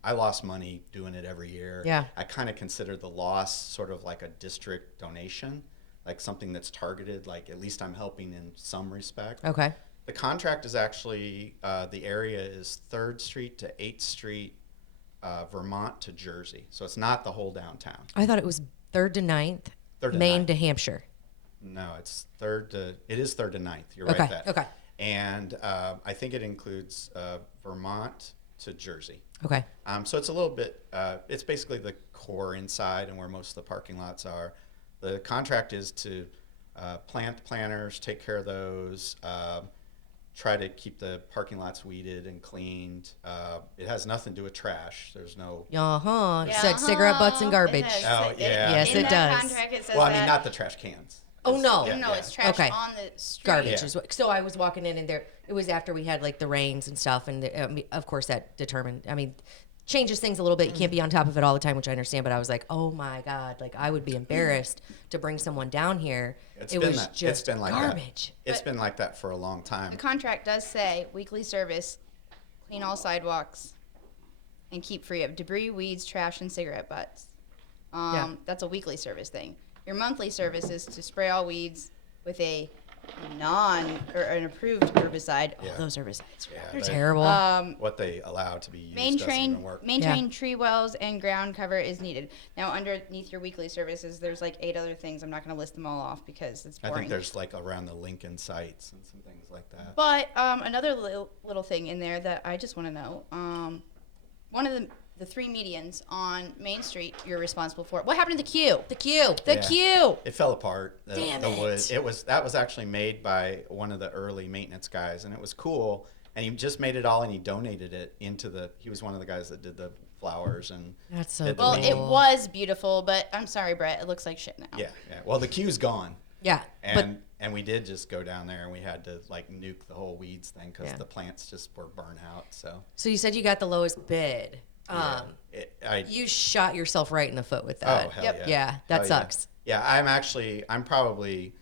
I lost money doing it every year. Yeah. I kind of consider the loss sort of like a district donation, like something that's targeted, like at least I'm helping in some respect. Okay. The contract is actually, the area is 3rd Street to 8th Street, Vermont to Jersey. So it's not the whole downtown. I thought it was 3rd to 9th, 3rd to Maine 9th. to Hampshire. No, it is 3rd to 9th. You're Okay, right there. okay. And I think it includes Vermont to Jersey. Okay. So it's a little bit, it's basically the core inside and where most of the parking lots are. The contract is to plant planters, take care of those, try to keep the parking lots weeded and cleaned. It has nothing to do with trash. There's no. It said cigarette butts and garbage. Oh, yeah. Yes, in it that does. Contract, it says Well, I that. mean, not the trash cans. Oh, no. Yeah, No, yeah. it's trash Okay. on the street. Garbage Yeah. is what. So I was walking in, and there it was after we had like the rains and stuff, and of course that changes things a little bit. You can't be on top of it all the time, which I understand. But I was like, oh my god, like I would be embarrassed to bring someone down here. It's it been was that. just It's been like garbage. that. It's been like that for a long time. The contract does say weekly service, clean all sidewalks, and keep free of debris, weeds, trash, and cigarette butts. That's a weekly service thing. Your monthly service is to spray all weeds with an approved herbicide. Yeah. Oh, those herbicides. They're they- terrible. What they allow to be used doesn't even work. Maintain tree wells and ground cover is needed. Now, underneath your weekly services, there's like 8 other things. I'm not going to list them all off because it's I boring. think there's like around the Lincoln sites and some things like that. But another little thing in there that I just want to know. One of the 3 medians on Main Street you're responsible for. What happened to the queue? the queue. The Yeah. queue. It fell apart. Damn the wood. it. That was actually made by one of the early maintenance guys, and it was cool. And he just made it all, and he donated it into the. He was one of the guys that did the flowers and. That's so did the Well, cool. it was beautiful, but I'm sorry, Brett. It looks like shit now. Yeah, yeah. Well, the queue's gone, Yeah, but and we did just go down there, and we had to like nuke the whole weeds thing because Yeah. the plants just were burnt out. So. so you said you got the lowest bid. You shot yourself right in the foot with that. Oh, hell Yep. yeah. Yeah, that Hell sucks. Yeah, I'm probably,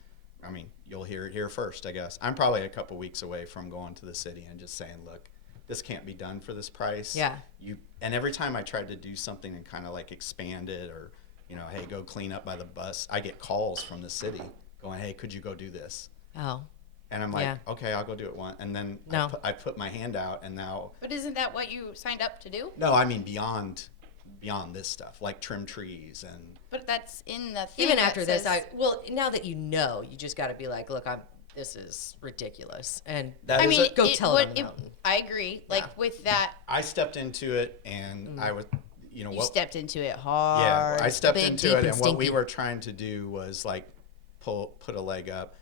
I mean, you'll hear it here first, I guess. I'm probably a couple weeks away from going to the city and just saying, look, this can't be done for this price. Yeah. And every time I tried to do something and kind of like expand it or, hey, go clean up by the bus, I get calls from the city going, hey, could you go do this? Oh, And I'm like, Yeah. okay, I'll go do it one. And then No. I put my hand out and now, But isn't that what you signed up to do? no, I mean beyond beyond this stuff, like trim trees and But that's in the thing Even that after this, says- I But that's in the thing even that after this, says- now that you know, you just got to be like, look, this is ridiculous, and that I is mean, go tell it on the it- mountain. I agree. Like with that, I stepped into it, and I was, you know, you what, stepped into it yeah, hard. I stepped Big, into deep, it, and and what we stinky. were trying to do was like put a leg up,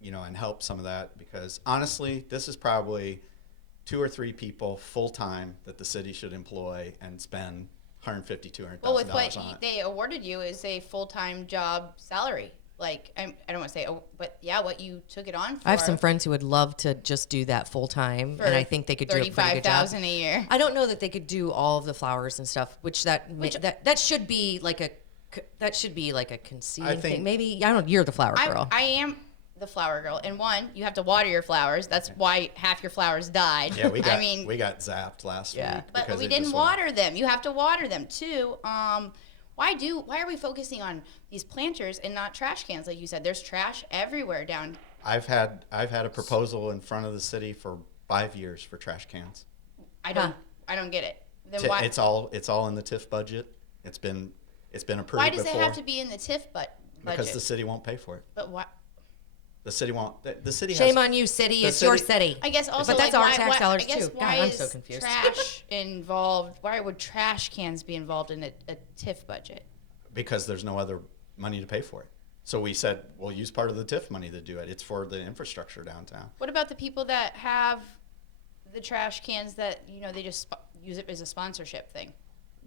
you know, and help some of that, because honestly, this is probably 2 or 3 people full time that the city should employ and spend $150,000, $200,000 Well, with what on it. they awarded you is a full-time job salary. Like I don't want to say, but yeah, what you took it on for. I have some friends who would love to just do that full time, and I think they could do a pretty good job. $35,000 a year. I don't know that they could do all of the flowers and stuff, that should be like a conceding think- thing. Maybe I don't. You're the flower girl. I am the flower girl, and you have to water your flowers. That's why half your flowers died. Yeah, we got I mean, we got zapped last week. but because we it didn't just water them. You have to water them too. Why are we focusing on these planters and not trash cans? Like you said, there's trash everywhere down. I've had a proposal in front of the city for 5 years for trash cans. I don't get it. Then Ti- why? It's all in the TIF budget. It's been approved Why does before. it have to be in the TIF budget? Because the city won't pay for it. But why? The city won't. The city Shame has, on you, city. the It's your city- city. I guess also, but that's like, our why, tax dollars I guess too. why God, I'm is so confused. trash involved? Why would trash cans be involved in a TIF budget? because there's no other money to pay for it. So we said we'll use part of the TIF money to do it. It's for the infrastructure downtown. What about the people that have the trash cans that they just use it as a sponsorship thing?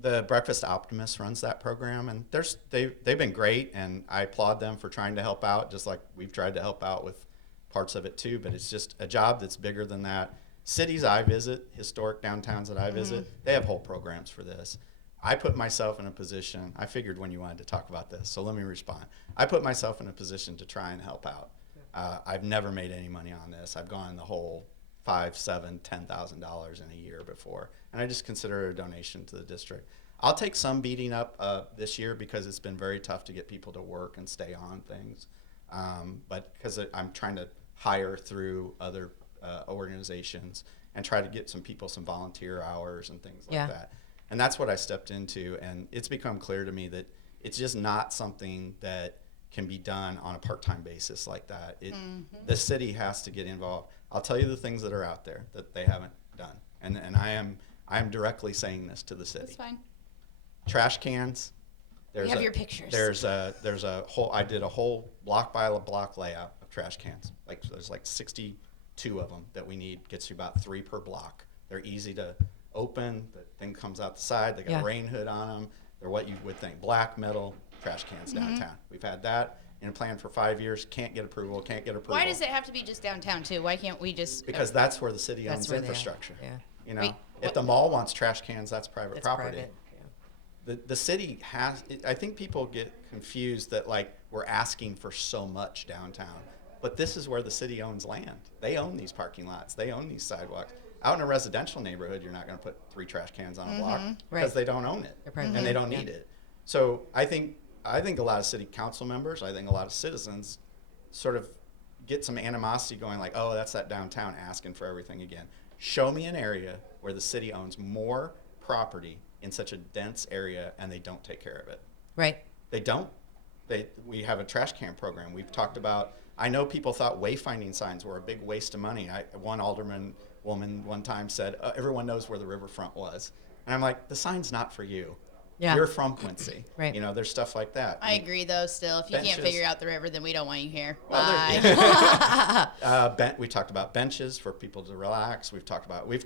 The Breakfast Optimist runs that program, and they've been great, and I applaud them for trying to help out, just like we've tried to help out with parts of it too. But it's just a job that's bigger than that. Cities I visit, historic downtowns that I visit, they have whole programs for this. I put myself in a position, I figured when you wanted to talk about this, so let me respond. I put myself in a position to try and help out. I've never made any money on this. I've gone the whole $5,000, $7,000, $10,000 in a year before, and I just consider it a donation to the district. I'll take some beating up this year because it's been very tough to get people to work and stay on things, but because I'm trying to hire through other organizations and try to get some people some volunteer hours and things like that. And that's what I stepped into, and it's become clear to me that it's just not something that can be done on a part-time basis like that. The city has to get involved. I'll tell you the things that are out there that they haven't done, and I am directly saying this to the city. That's fine. Trash cans. We have your pictures. There's a whole. I did a whole block by block layout of trash cans. Like there's like 62 of them that we need. Gets you about 3 per block. They're easy to open. The thing comes out the side. They got a rain hood on them. They're what you would think black metal trash cans downtown. We've had that in a plan for 5 years. Can't get approval. Why does it have to be just downtown too? Why can't we just? Because that's where the city owns where they are. infrastructure. Yeah. You know, Wait, if the mall wants trash cans, that's private It's property. private. Yeah. The city has. I think people get confused that like we're asking for so much downtown, but this is where the city owns land. They own these parking lots. They own these sidewalks. Out in a residential neighborhood, you're not going to put 3 trash cans on a block because Right. they don't own it They're private. and they don't need it. So I think a lot of city council members, I think a lot of citizens, sort of get some animosity going like, oh, that's that downtown asking for everything again. Show me an area where the city owns more property in such a dense area and they don't take care of it. Right. They don't. We have a trash can program. We've talked about, I know people thought wayfinding signs were a big waste of money. One alderman woman one time said, everyone knows where the riverfront was. And I'm like, the sign's not for you. Yeah. You're from Quincy. Right. You know, there's stuff like that. I agree, though. Still, if you can't Benches. figure out the river, then we don't want you here. Well, Bye. we talked about benches for people to relax. We've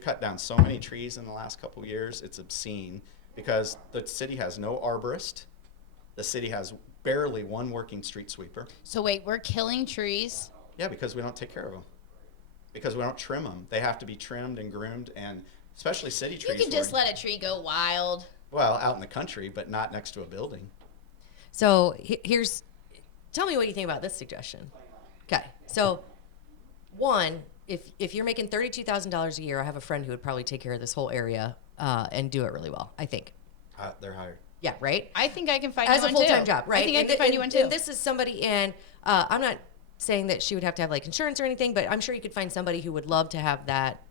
cut down so many trees in the last couple of years. It's obscene because the city has no arborist. The city has barely one working street sweeper. So wait, we're killing trees. Yeah, because we don't take care of them. Because we don't trim them. They have to be trimmed and groomed, and especially city trees. You can just let a tree go wild. Well, out in the country, but not next to a building. So tell me what you think about this suggestion. Okay, so one, if you're making $32,000 a year, I have a friend who would probably take care of this whole area and do it really well. I think. They're hired. Yeah, right. I think I can find As you a one full-time too. job, right? I think I can find you one too. And this is somebody, and I'm not saying that she would have to have like insurance or anything, but I'm sure you could find somebody who would love to have that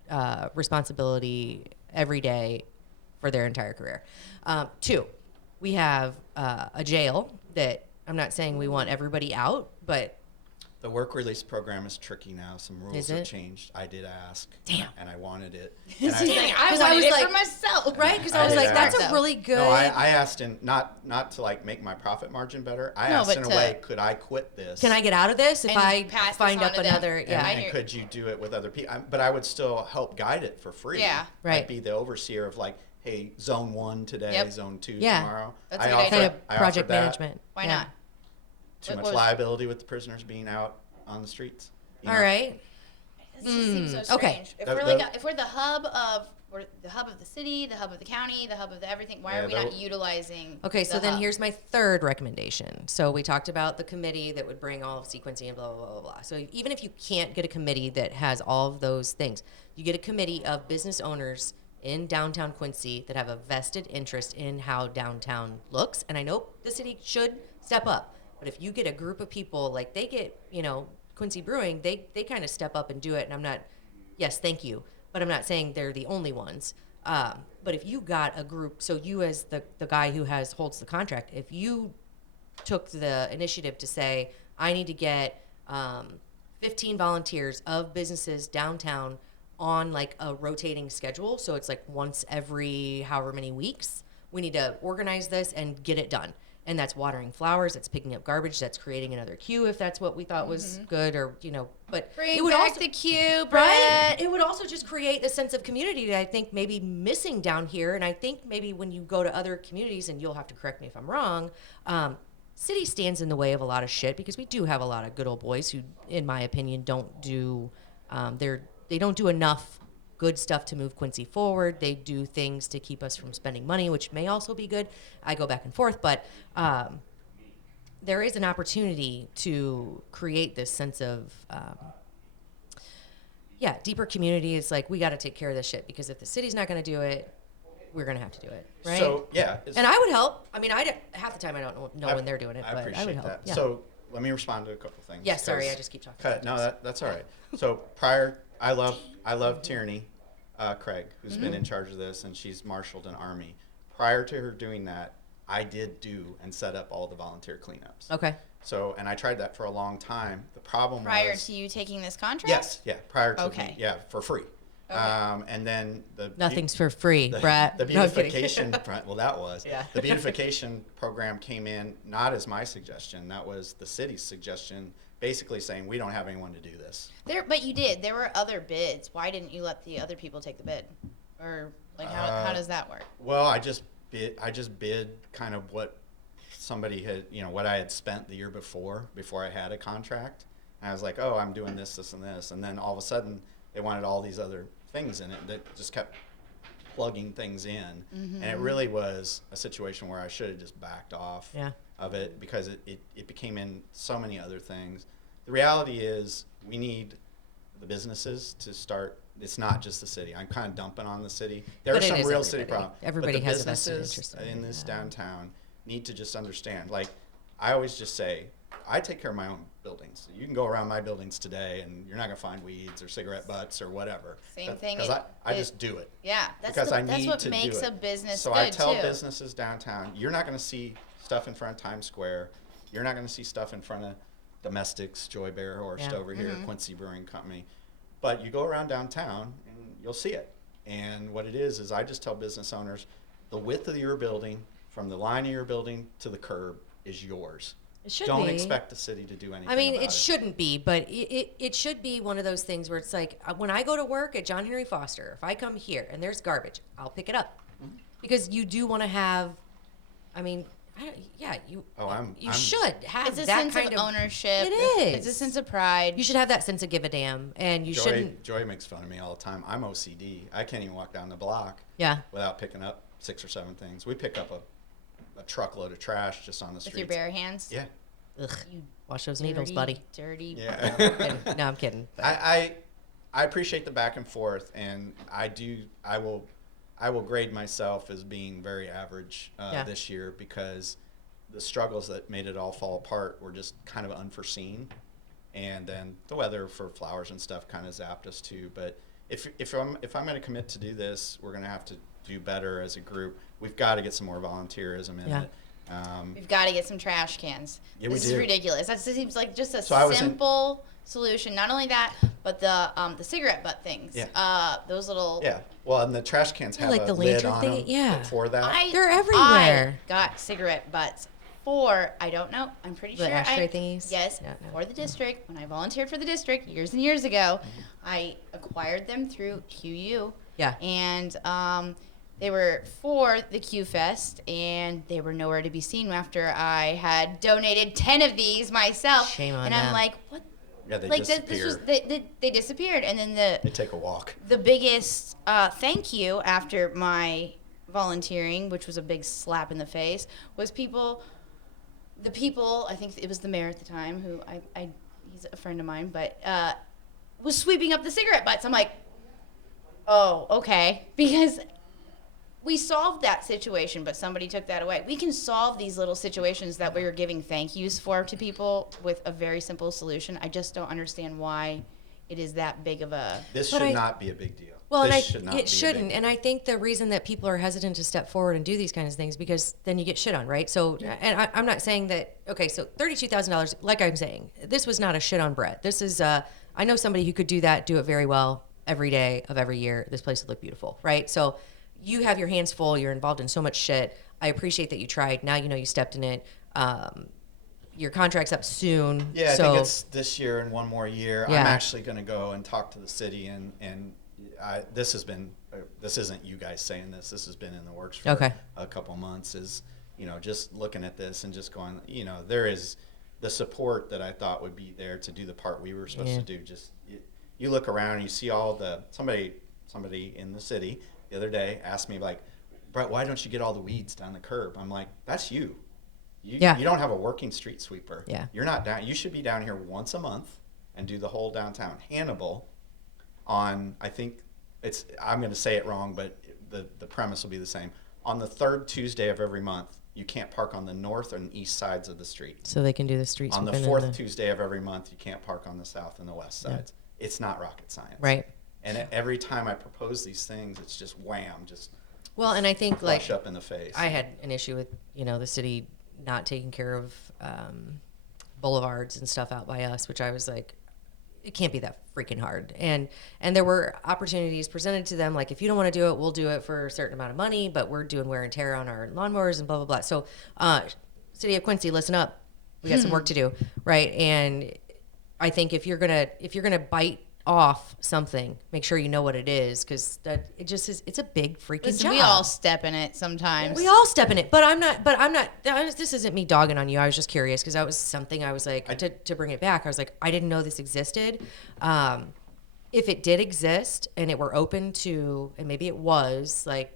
responsibility every day for their entire career. 2, we have a jail that I'm not saying we want everybody out, but The work release program is tricky now. Some rules Is have it? changed. I did ask. Damn. And I wanted it. He's And like, I 'Cause I wanted was it like- for myself. right? Because I I was did like, that's ask. a really good. No, I asked in not to like make my profit margin better. I asked but in a to- way, could I quit this? Can I get out of this if And I pass this find on up to them. another? And, Yeah. I and hear- could you do it with other people? But I would still help guide it for free. Yeah. Right. I'd be the overseer of like, hey, zone 1 today, Yep. zone 2 Yeah. tomorrow. That's a I good offered- idea. Kind of I project offered that. management. Why Yeah. not? Too What much was- liability with the prisoners being out on the streets. You All know? right. This just seems so okay. strange. If The- we're the- like if we're the hub of the city, the hub of the county, the hub of the everything, why Yeah, are we not utilizing? Okay, the so then hub? here's my third recommendation. So we talked about the committee that would bring all of sequencing and blah, blah, blah, blah, blah. So even if you can't get a committee that has all of those things, you get a committee of business owners in downtown Quincy that have a vested interest in how downtown looks. And I know the city should step up, but if you get a group of people, like they get, Quincy Brewing, they kind of step up and do it. And I'm not, yes, thank you, but I'm not saying they're the only ones. But if you got a group, so you as the guy who holds the contract, if you took the initiative to say, I need to get 15 volunteers of businesses downtown on like a rotating schedule, so it's like once every however many weeks, we need to organize this and get it done. And that's watering flowers, that's picking up garbage, that's creating another queue if that's what we thought was good, or but bring it would back also, the queue, right? Brett. It would also just create the sense of community that I think maybe missing down here. And I think maybe when you go to other communities, and you'll have to correct me if I'm wrong, city stands in the way of a lot of shit because we do have a lot of good old boys who, in my opinion, don't do they don't do enough good stuff to move Quincy forward. They do things to keep us from spending money, which may also be good. I go back and forth, but there is an opportunity to create this sense of deeper community. It's like, we got to take care of this shit because if the city's not going to do it, we're going to have to do it, right? So, yeah. And I would help. I mean, half the time I don't know when they're doing it, I but appreciate I would help. that. Yeah. So let me respond to a couple things. Yeah, sorry, 'cause- I just keep talking. Cut. No, that's all right. So I love Tierney, Craig, who's been in charge of this, and she's marshaled an army. Prior to her doing that, I did do and set up all the volunteer cleanups. Okay. So, and I tried that for a long time. The problem Prior was to you taking this contract? yes, yeah, prior to Okay. for free. And then Nothing's for free, Brett. The No, I'm kidding. beautification, well, that was. Yeah. The beautification program came in not as my suggestion. That was the city's suggestion, basically saying we don't have anyone to do this. But you did. There were other bids. Why didn't you let the other people take the bid? Or like how does that work? Well, I just bid kind of what somebody had, what I had spent the year before I had a contract. And I was like, oh, I'm doing this, this, and this. And then all of a sudden, they wanted all these other things in it that just kept plugging things in. And it really was a situation where I should have just backed off of it because it became in so many other things. The reality is we need the businesses to start. It's not just the city. I'm kind of dumping on the city. There But are it some is real everybody. city problems. Everybody but the has a vested businesses interest in in it, this yeah. downtown need to just understand. Like, I always just say, I take care of my own buildings. You can go around my buildings today, and you're not going to find weeds or cigarette butts or whatever. Same thing. Because I just do it. Yeah, that's That's what makes a business so good I tell too. businesses downtown, you're not going to see stuff in front of Times Square. You're not going to see stuff in front of Domestics, Joy Bear Horse over here, Quincy Brewing Company. But you go around downtown, and you'll see it. And what it is I just tell business owners, the width of your building, from the line of your building to the curb, is yours. It should Don't be. expect the city to do anything. I mean, about it shouldn't be, but it should be one of those things where it's like, when I go to work at John Henry Foster, if I come here and there's garbage, I'll pick it up. Because you do want to have, I mean, you I'm- should have It's a that sense kind of ownership. It is. It's a sense of pride. You should have that sense of give a damn, and you shouldn't. Joy makes fun of me all the time. I'm OCD. I can't even walk down the block without picking up 6 or 7 things. We pick up a truckload of trash just on the with streets. your bare hands. Yeah. Ugh, wash those needles, Dirty, buddy. Dirty. Yeah. I'm kidding. No, I'm kidding. but- I appreciate the back and forth, and I will grade myself as being very average this year because the struggles that made it all fall apart were just kind of unforeseen, and then the weather for flowers and stuff kind of zapped us too. But if I'm going to commit to do this, we're going to have to do better as a group. We've got to get some more volunteerism in it. We've got to get some trash cans. Yeah, this we is do. ridiculous. That seems like just a So simple solution. Not only that, but the cigarette butt things. Yeah. Those little. Yeah. Well, and the trash cans have like a the lid lantern on thing, them yeah. for that. They're everywhere. I got cigarette butts for, I don't know, I'm pretty The sure. ashtray thingies? Yes, Yeah, no. for the district. When I volunteered for the district years and years ago, I acquired them through QU. Yeah. And they were for the Q Fest, and they were nowhere to be seen after I had donated 10 of these myself. Shame on and them. I'm like, what? Yeah, they Like disappear. they disappeared, and then They take a walk. the biggest thank you after my volunteering, which was a big slap in the face, was the people, I think it was the mayor at the time, who he's a friend of mine, but was sweeping up the cigarette butts. I'm like, oh, okay. Because we solved that situation, but somebody took that away. We can solve these little situations that we are giving thank yous for to people with a very simple solution. I just don't understand why it is that big of a... This But should I- not be a big deal. Well, this and should not be a it big shouldn't. deal. And I think the reason that people are hesitant to step forward and do these kinds of things because then you get shit on, right? So, and I'm not saying that. Okay, so $32,000. Like I'm saying, this was not a shit on Brett. This is. I know somebody who could do that, do it very well every day of every year. This place would look beautiful, right? So, you have your hands full. You're involved in so much shit. I appreciate that you tried. Now you know you stepped in it. Your contract's up soon. Yeah, so, I think it's this year and one more year. Yeah. I'm actually going to go and talk to the city, and this has been. This isn't you guys saying this. This has been in the works for a couple months. Is just looking at this and just going. There is the support that I thought would be there to do the part we were supposed to do. Just you look around and you see all the somebody in the city the other day asked me like, Brett, why don't you get all the weeds down the curb? I'm like, that's you. You don't have a working street sweeper. Yeah. You're not down. You should be down here once a month and do the whole downtown. Hannibal on, I think I'm going to say it wrong, but the premise will be the same. On the third Tuesday of every month, you can't park on the north and east sides of the street. so they can do the street On the sweeping fourth and Tuesday of every month, you can't park on the south and the west sides. It's not rocket science. Right. And every time I propose these things, it's just wham, just Well, and I think flush up in the face. I had an issue with the city not taking care of boulevards and stuff out by us, which I was like, it can't be that freaking hard. And there were opportunities presented to them, like if you don't want to do it, we'll do it for a certain amount of money, but we're doing wear and tear on our lawnmowers and blah blah blah. So, City of Quincy, listen up, we got some work to do, right? And I think if you're gonna bite off something, make sure you know what it is, because that it just is. It's a big freaking Listen, job. we all step in it sometimes. We all step in it, but I'm not. This isn't me dogging on you. I was just curious because that was something I was like to bring it back. I was like, I didn't know this existed. If it did exist and it were open to, and maybe it was like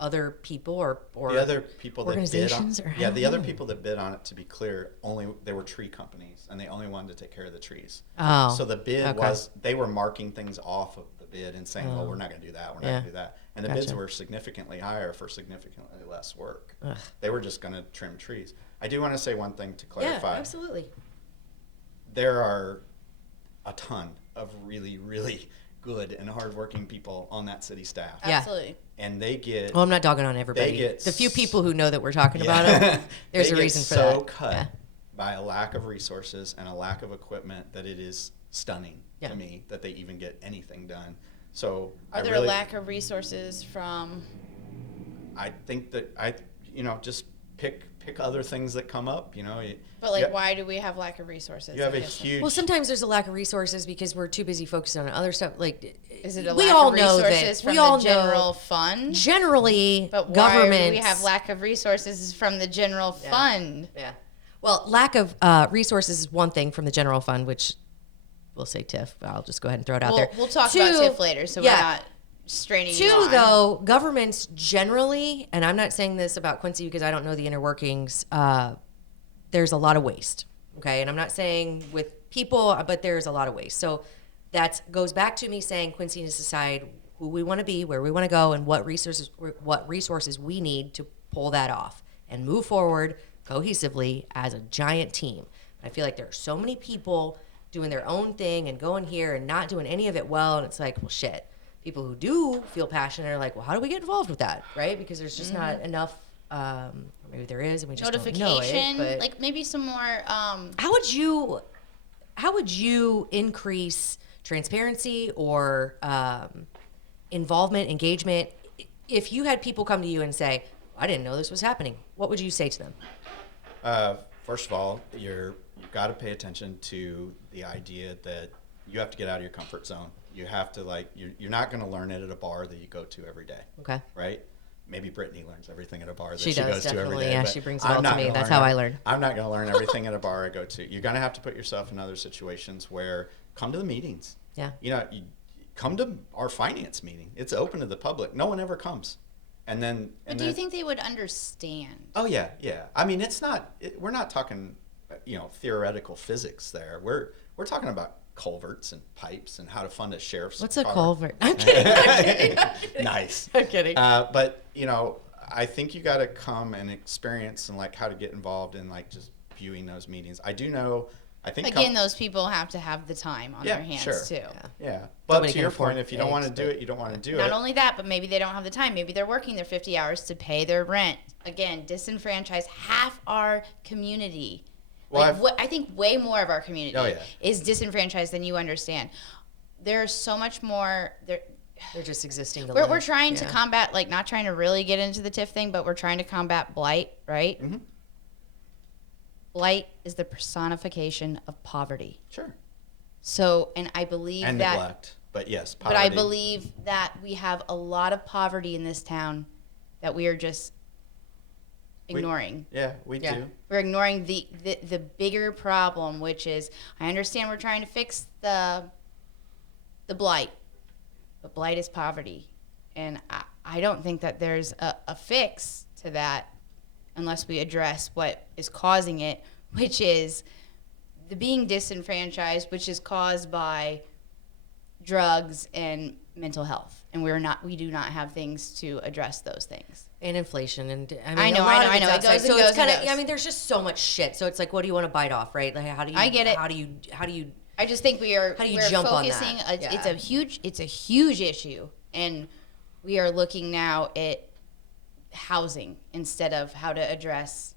other people or the other people that bid on, organizations the other people that bid on it, to be clear, they were tree companies and they only wanted to take care of the trees. Oh, So the bid okay. was, they were marking things off of the bid and saying, well, we're not going to do that. We're not going to do that. And the bids Gotcha. were significantly higher for significantly less work. They were just going to trim trees. I do want to say one thing to clarify. Yeah, absolutely. There are a ton of really, really good and hardworking people on that city staff. Yeah. Absolutely. And they get... Well, I'm not dogging on everybody. get The few people who know that we're talking about them, there's They a get reason for so that. cut Yeah. by a lack of resources and a lack of equipment that it is stunning to me that they even get anything done. So Are there a lack of resources from? I think that just pick other things that come up. But why do we have lack of resources? You have I a guess? huge. Well, sometimes there's a lack of resources because we're too busy focusing on other stuff. Like, Is it a we lack all of know resources that from we all the general know fund? generally But why government do we have lack of resources from the general fund? Yeah. Well, lack of resources is one thing from the general fund, which we'll say TIF. But I'll just go ahead and throw it out there. We'll talk Two, about TIF later, so we're not straining you Two, on. though, governments generally, and I'm not saying this about Quincy because I don't know the inner workings, there's a lot of waste. Okay, and I'm not saying with people, but there's a lot of waste. So that goes back to me saying Quincy needs to decide who we want to be, where we want to go, and what resources we need to pull that off and move forward cohesively as a giant team. I feel like there are so many people doing their own thing and going here and not doing any of it well, and it's like, well, shit. people who do feel passionate are like, well, how do we get involved with that, right? Because there's just not enough. Maybe there is, and we just don't know it. But like maybe some more. How would you increase transparency or involvement, engagement, if you had people come to you and say, I didn't know this was happening? What would you say to them? First of all, you've got to pay attention to the idea that you have to get out of your comfort zone. You have to you're not going to learn it at a bar that you go to every day. Okay. Right? Maybe Brittany learns everything at a bar that she goes to every day. Yeah, she brings it all to me. That's how I learn. I'm not going to learn everything at a bar I go to. You're going to have to put yourself in other situations where come to the meetings. Yeah. You come to our finance meeting. It's open to the public. No one ever comes. But do you think they would understand? Oh yeah. I mean, we're not talking, theoretical physics there. We're talking about culverts and pipes and how to fund a sheriff's What's car. a culvert? I'm kidding. Nice. I'm kidding. But I think you got to come and experience and how to get involved in just viewing those meetings. I do know. I think again, those people have to have the time on their hands too. Yeah. But to your point, if you don't want to do it, you don't want to do it. Not only that, but maybe they don't have the time. Maybe they're working their 50 hours to pay their rent. Again, disenfranchise half our community. Well, I think way more of our community Oh, yeah. is disenfranchised than you understand. There's so much more. They're just existing to We're live. trying to combat, not trying to really get into the TIF thing, but we're trying to combat blight, right? Mm-hmm. Blight is the personification of poverty. Sure. So, and I believe And that. neglect. But yes, poverty. But I believe that we have a lot of poverty in this town that we are just ignoring. We do. We're ignoring the bigger problem, which is, I understand we're trying to fix the blight, but blight is poverty. And I don't think that there's a fix to that unless we address what is causing it, which is the being disenfranchised, which is caused by drugs and mental health. And we do not have things to address those things. And inflation, and I know. It goes and goes and goes. I mean, there's just so much shit. So it's like, what do you want to bite off, right? Like, how do you? I get it. How do you? I just think we're jump on focusing. that? It's a huge issue, and we are looking now at housing instead of how to address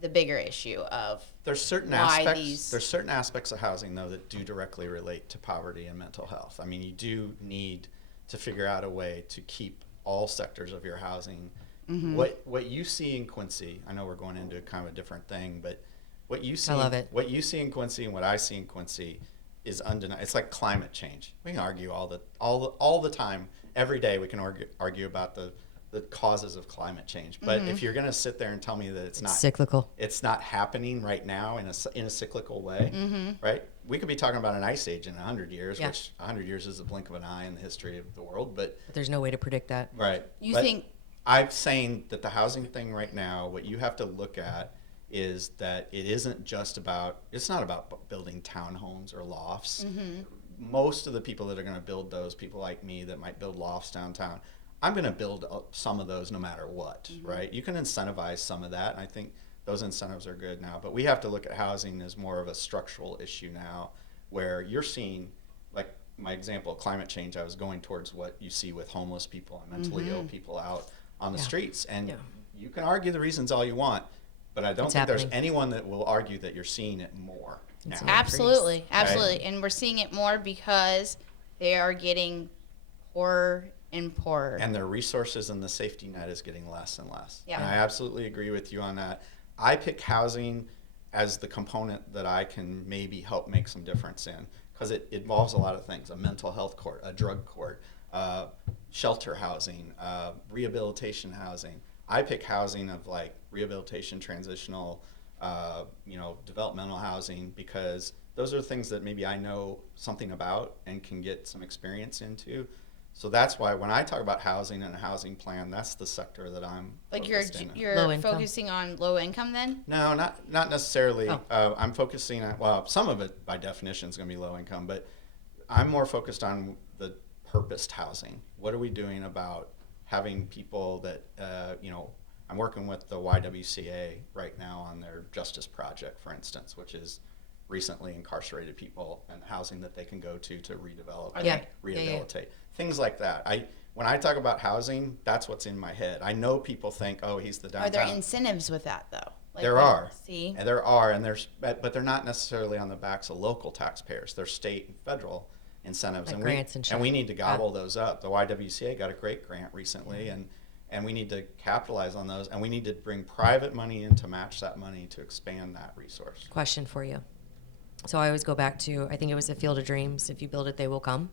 the bigger issue of there's certain aspects of housing though that do directly relate to poverty and mental health. I mean, you do need to figure out a way to keep all sectors of your housing. Mm-hmm. What you see in Quincy, I know we're going into kind of a different thing, but what you see, what you see in Quincy and what I see in Quincy is undeniable. It's like climate change. We can argue all the time, every day. We can argue about the causes of climate change. But if you're going to sit there and tell me that it's not cyclical, it's not happening right now in a cyclical way, right? We could be talking about an ice age in 100 years, which 100 years is a blink of an eye in the history of the world. But there's no way to predict that. Right. I'm saying that the housing thing right now, what you have to look at is that it isn't just about, it's not about building townhomes or lofts. Mm-hmm. Most of the people that are going to build those, people like me that might build lofts downtown, I'm going to build some of those no matter what, right? You can incentivize some of that. And I think those incentives are good now. But we have to look at housing as more of a structural issue now, where you're seeing, like my example of climate change, I was going towards what you see with homeless people and mentally ill people out on the streets. And you can argue the reasons all you want, but I don't think there's anyone that will argue that you're seeing it more now. Absolutely. Right? And we're seeing it more because they are getting poorer and poorer. And their resources and the safety net is getting less and less. Yeah. And I absolutely agree with you on that. I pick housing as the component that I can maybe help make some difference in, because it involves a lot of things: a mental health court, a drug court, shelter housing, rehabilitation housing. I pick housing of like rehabilitation, transitional, developmental housing, because those are things that maybe I know something about and can get some experience into. So that's why when I talk about housing and a housing plan, that's the sector that I'm like focused you're focusing on low income then? No, not necessarily. I'm focusing on, well, some of it by definition is going to be low income, but I'm more focused on the purposed housing. What are we doing about having people that, I'm working with the YWCA right now on their Justice Project, for instance, which is recently incarcerated people and housing that they can go to redevelop Yeah. and rehabilitate. Things like that. When I talk about housing, that's what's in my head. I know people think, oh, he's the downtown. Are there incentives with that though? Like There are. See? And there are, and but they're not necessarily on the backs of local taxpayers. They're state and federal incentives. Like grants and shit. And we need to gobble those up. The YWCA got a great grant recently, and we need to capitalize on those, and we need to bring private money in to match that money to expand that resource. Question for you. So I always go back to, I think it was the Field of Dreams. If you build it, they will come.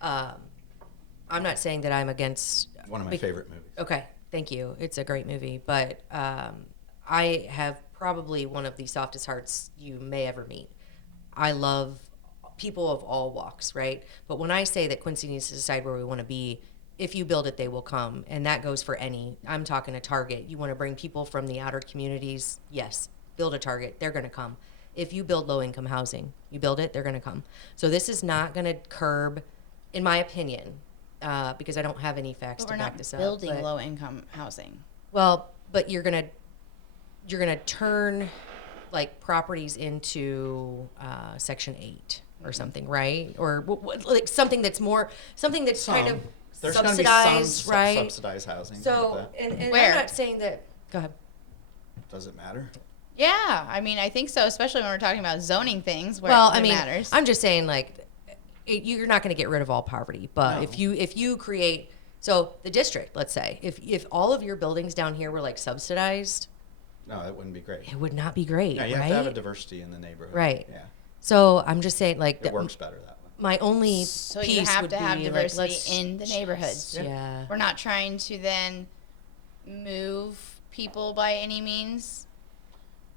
I'm not saying that I'm against. One of my favorite movies. Okay, thank you. It's a great movie, but I have probably one of the softest hearts you may ever meet. I love people of all walks, right? But when I say that Quincy needs to decide where we want to be, if you build it, they will come. And that goes for I'm talking a Target. You want to bring people from the outer communities? Yes, build a Target. They're going to come. If you build low-income housing, you build it, they're going to come. So this is not going to curb, in my opinion, because I don't have any facts to back this up. We're not building low-income housing. Well, but you're gonna turn like properties into Section 8 or something, right? Or like something that's kind of There's subsidized, some right? subsidized housing. So, and Where? I'm not saying that. Go ahead. Does it matter? Yeah, I mean, I think so, especially when we're talking about zoning things where Well, it I mean, matters. I'm just saying like you're not going to get rid of all poverty, but No. if you create the district, let's say, if all of your buildings down here were like subsidized, No, it wouldn't be great. it would not be great, Yeah, you right? have to have a diversity in the neighborhood. Right. Yeah, So I'm just saying, like, it works better that way. my only So piece you have would to have be, diversity like, let's- in the neighborhoods. Yeah. We're not trying to then move people by any means.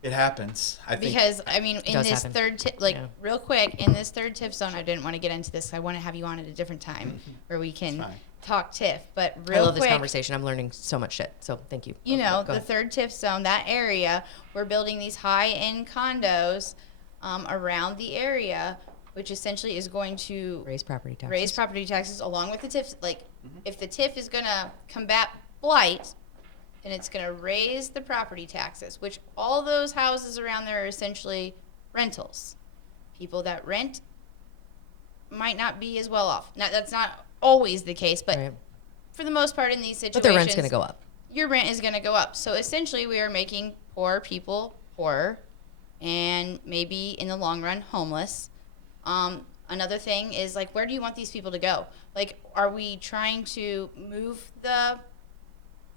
It happens. I think. Because I mean, in does this happen. third tip, Yeah. real quick, in this third TIF zone, I didn't want to get into this. I want to have you on at a different time where we can fine. talk TIF. But real I love quick, this conversation. I'm learning so much shit. So thank you. you know, Go the ahead. third TIF zone, that area, we're building these high-end condos around the area, which essentially is going to raise property taxes. raise property taxes along with the TIF. Like, if the TIF is going to combat blight, and it's going to raise the property taxes, which all those houses around there are essentially rentals. People that rent might not be as well off. Now, that's not always the case, but Right. for the most part in these situations, But their rent's going to go up. your rent is going to go up. So essentially, we are making poor people poorer, and maybe in the long run, homeless. Another thing is, like, where do you want these people to go? Like, are we trying to move the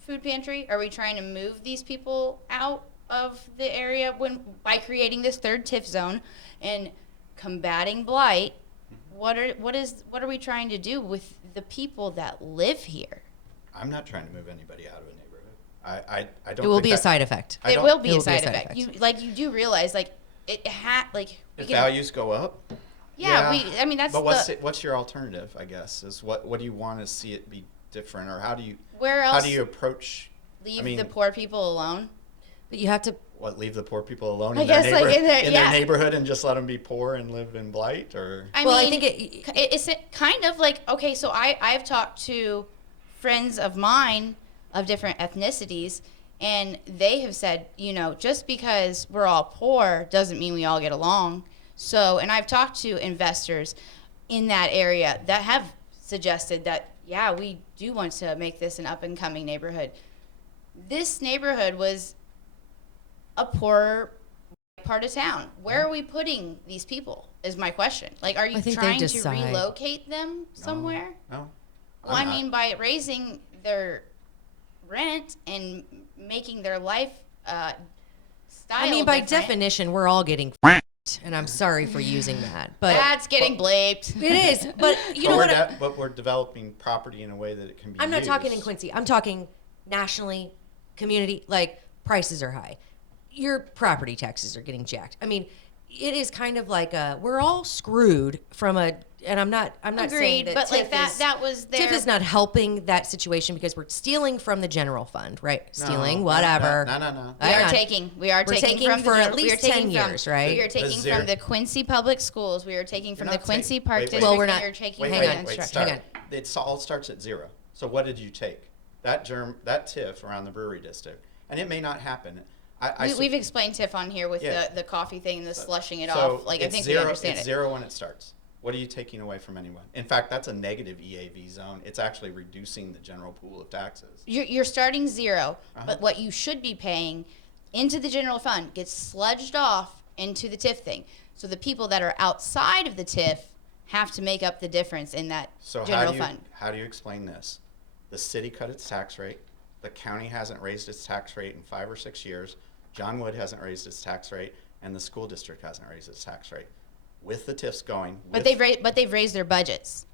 food pantry? Are we trying to move these people out of the area by creating this third TIF zone and combating blight? What are we trying to do with the people that live here? I'm not trying to move anybody out of a neighborhood. I don't. It will think be a that- side effect. I It don't- will be It a will be a side side effect. effect. You do realize we If can, values go up. I mean that's But what's your alternative? I guess is what do you want to see it be different, or how do you where how else do you approach? leave I mean, the poor people alone? But you have to. leave the poor people alone I in their, guess, like, in their- in yeah. their neighborhood and just let them be poor and live in blight, or I Well, I mean, think it's kind of like, okay, so I've talked to friends of mine of different ethnicities, and they have said, just because we're all poor doesn't mean we all get along. So, and I've talked to investors in that area that have suggested that, yeah, we do want to make this an up-and-coming neighborhood. This neighborhood was a poor part of town. Where are we putting these people is my question. Like, are you I think they trying to decide. relocate them somewhere? no. Well, I'm I not. mean, by raising their rent and making their life style I mean, by different, definition, we're all getting f***ed, and I'm sorry for using that, but that's getting bleeped. it is. But you know what? But we're developing property in a way that it can be. I'm not talking in used. Quincy. I'm talking nationally, community. Like, prices are high. Your property taxes are getting jacked. I mean, it is kind of like we're all screwed from a. And I'm not saying Agreed, that but like TIF that was their. TIF is not helping that situation because we're stealing from the general fund, right? No, Stealing, no, whatever. No. We Hang are on. taking. We're taking from for the, at least 10 years, right? We are taking zero- from the Quincy Public Schools. We are taking from You're the not Quincy taking- Park wait, wait. District. Well, we're and not- You're taking Wait, from hang the on. instruction. Hang start. on. It all starts at zero. So what did you take? That TIF around the brewery district, and it may not happen. We've explained TIF on here with Yeah. the coffee thing and the slushing it So off. Like, I it's think zero, we understand it's it. zero when it starts. What are you taking away from anyone? In fact, that's a negative EAV zone. It's actually reducing the general pool of taxes. You're starting 0, but what you should be paying into the general fund gets sludged off into the TIF thing. So the people that are outside of the TIF have to make up the difference in that general fund. How do you explain this? The city cut its tax rate. The county hasn't raised its tax rate in 5 or 6 years. John Wood hasn't raised its tax rate, and the school district hasn't raised its tax rate. With the TIFs going, But they've raised their budgets.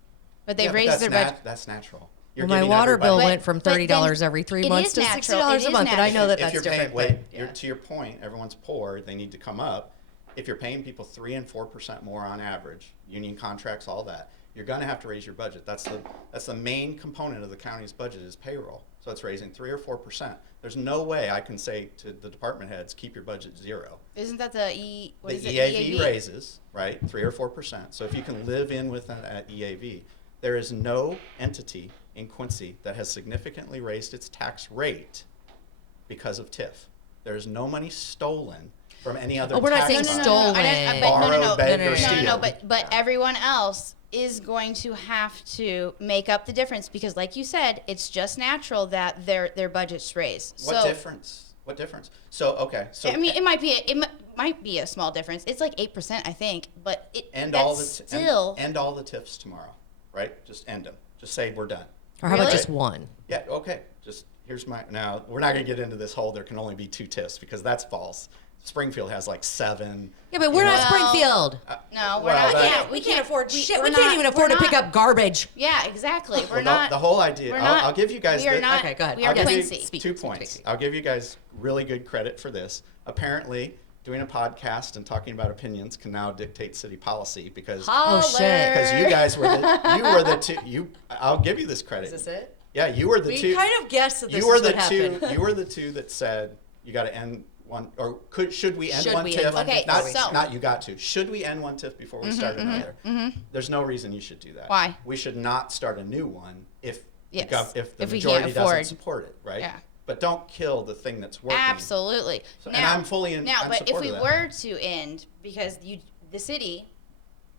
But they've raised their budget. That's natural. Well, my water bill went from $30 every 3 months to $60 a month, and I know that If that's you're different. paying, to your point, everyone's poor. They need to come up. If you're paying people 3 and 4% more on average, union contracts, all that, you're going to have to raise your budget. That's the main component of the county's budget is payroll. So it's raising 3 or 4%. There's no way I can say to the department heads, keep your budget 0. Isn't that the EAV raises, right, 3 or 4%. So if you can live in with that EAV, there is no entity in Quincy that has significantly raised its tax rate because of TIF. There is no money stolen from any other we're not tax saying body. stolen. Borrow, beg, or steal. But everyone else is going to have to make up the difference because, like you said, it's just natural that their budgets raise. What difference? What difference? So okay, so I mean, it might be a small difference. It's like 8%, I think, but end that's all the still end all the TIFs tomorrow, right? Just end them. Just say we're done. Or how about Really? just one? Yeah, okay. Just here's my now. We're not going to get into this whole there can only be 2 TIFs because that's false. Springfield has like 7. Yeah, but we're not Springfield. No, we're well, not. that- We can't afford shit. we're We can't not- even afford to we're pick not- up garbage. Yeah, exactly. We're Well, not. the whole idea. we're not- I'll give you guys. We are the- not. Okay, go ahead. We are I'll give you Quincy. 2 points. I'll give you guys really good credit for this. Apparently, doing a podcast and talking about opinions can now dictate city policy because Oh, shit. because you guys were the two. I'll give you this credit. Is this it? Yeah, you were the We two. kind of guessed that this you were is the what two. happened. You were the two that said you got to end one, or should we end Should one we TIF? end one Okay, not, so- not you got to. Should we end one TIF before we start another? There's no reason you should do that. Why? We should not start a new one if Yes, if the if we majority can't doesn't afford. support it, right? Yeah. But don't kill the thing that's working. Absolutely. So- and I'm fully in now. I'm But if support we of that. were to end, because the city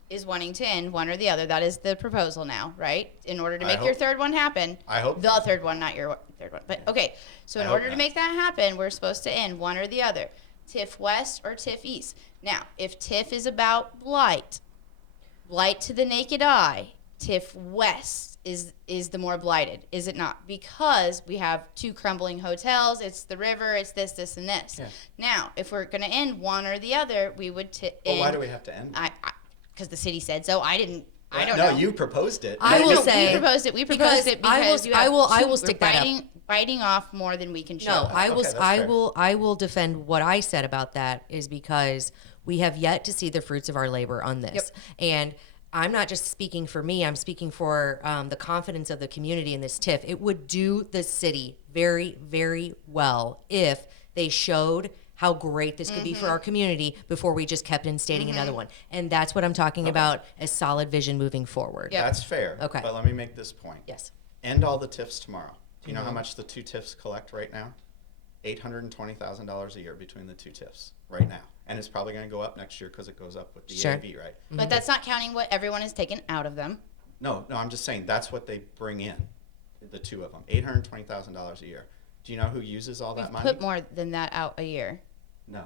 is wanting to end one or the other, that is the proposal now, right? In order to I make your hope- third one happen. I hope the so. third one, not your third one. But okay, so in I hope order to not. make that happen, we're supposed to end one or the other, TIF West or TIF East. Now, if TIF is about blight to the naked eye, TIF West is the more blighted, is it not? Because we have 2 crumbling hotels, it's the river, it's this, and this. Yeah. Now, if we're going to end one or the other, we would Well, why do we have to end? because the city said so. I don't no, know. you proposed it. I No, will you- say we proposed it. We because proposed it because I will we're stick that up. biting off more than we can chew. No, I will. Okay, that's I fair. will. I will defend what I said about that is because we have yet to see the fruits of our labor on this, and I'm not just speaking for me. I'm speaking for the confidence of the community in this TIF. It would do the city very, very well if they showed how great this could be for our community before we just kept instating another one. And that's what I'm talking about as solid vision moving forward. Yep. That's fair. Okay. But let me make this point. Yes. End all the TIFs tomorrow. Do you know how much the 2 TIFs collect right now? $820,000 a year between the 2 TIFs right now. And it's probably going to go up next year because it goes up with the Sure. EAV, right? But that's not counting what everyone has taken out of them. No, I'm just saying that's what they bring in, the 2 of them, $820,000 a year. Do you know who uses all that We've money? put more than that out a year. No.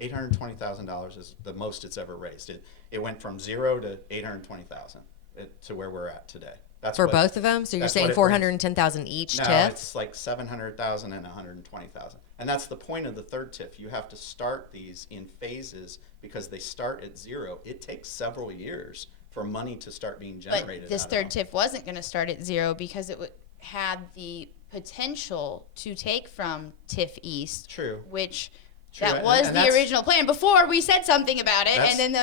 $820,000 is the most it's ever raised. It went from 0 to $820,000 to where we're at today. That's For what- both of them? So you're that's saying what it brings. 410,000 each No, TIF? it's like 700,000 and 120,000. And that's the point of the third TIF. You have to start these in phases because they start at 0. It takes several years for money to start being generated. But this out of third them. TIF wasn't going to start at 0 because it had the potential to take from TIF East. True. Which True, that and- was and the that's- original plan before we said something about it, That's- and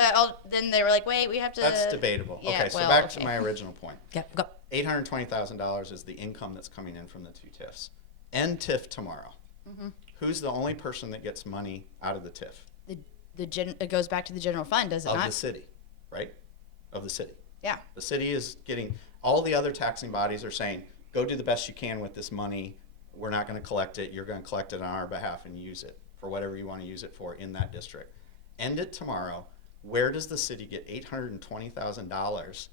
then they were like, "Wait, we have to." That's debatable. Yeah, okay, so well, back okay. to my original point. Yep, go. $820,000 is the income that's coming in from the 2 TIFs. End TIF tomorrow. Mm-hmm. Who's the only person that gets money out of the TIF? It goes back to the general fund, does it Of not? the city, right? Of the city. Yeah. The city is getting, all the other taxing bodies are saying, go do the best you can with this money. We're not going to collect it. You're going to collect it on our behalf and use it. for whatever you want to use it for in that district. End it tomorrow. Where does the city get $820,000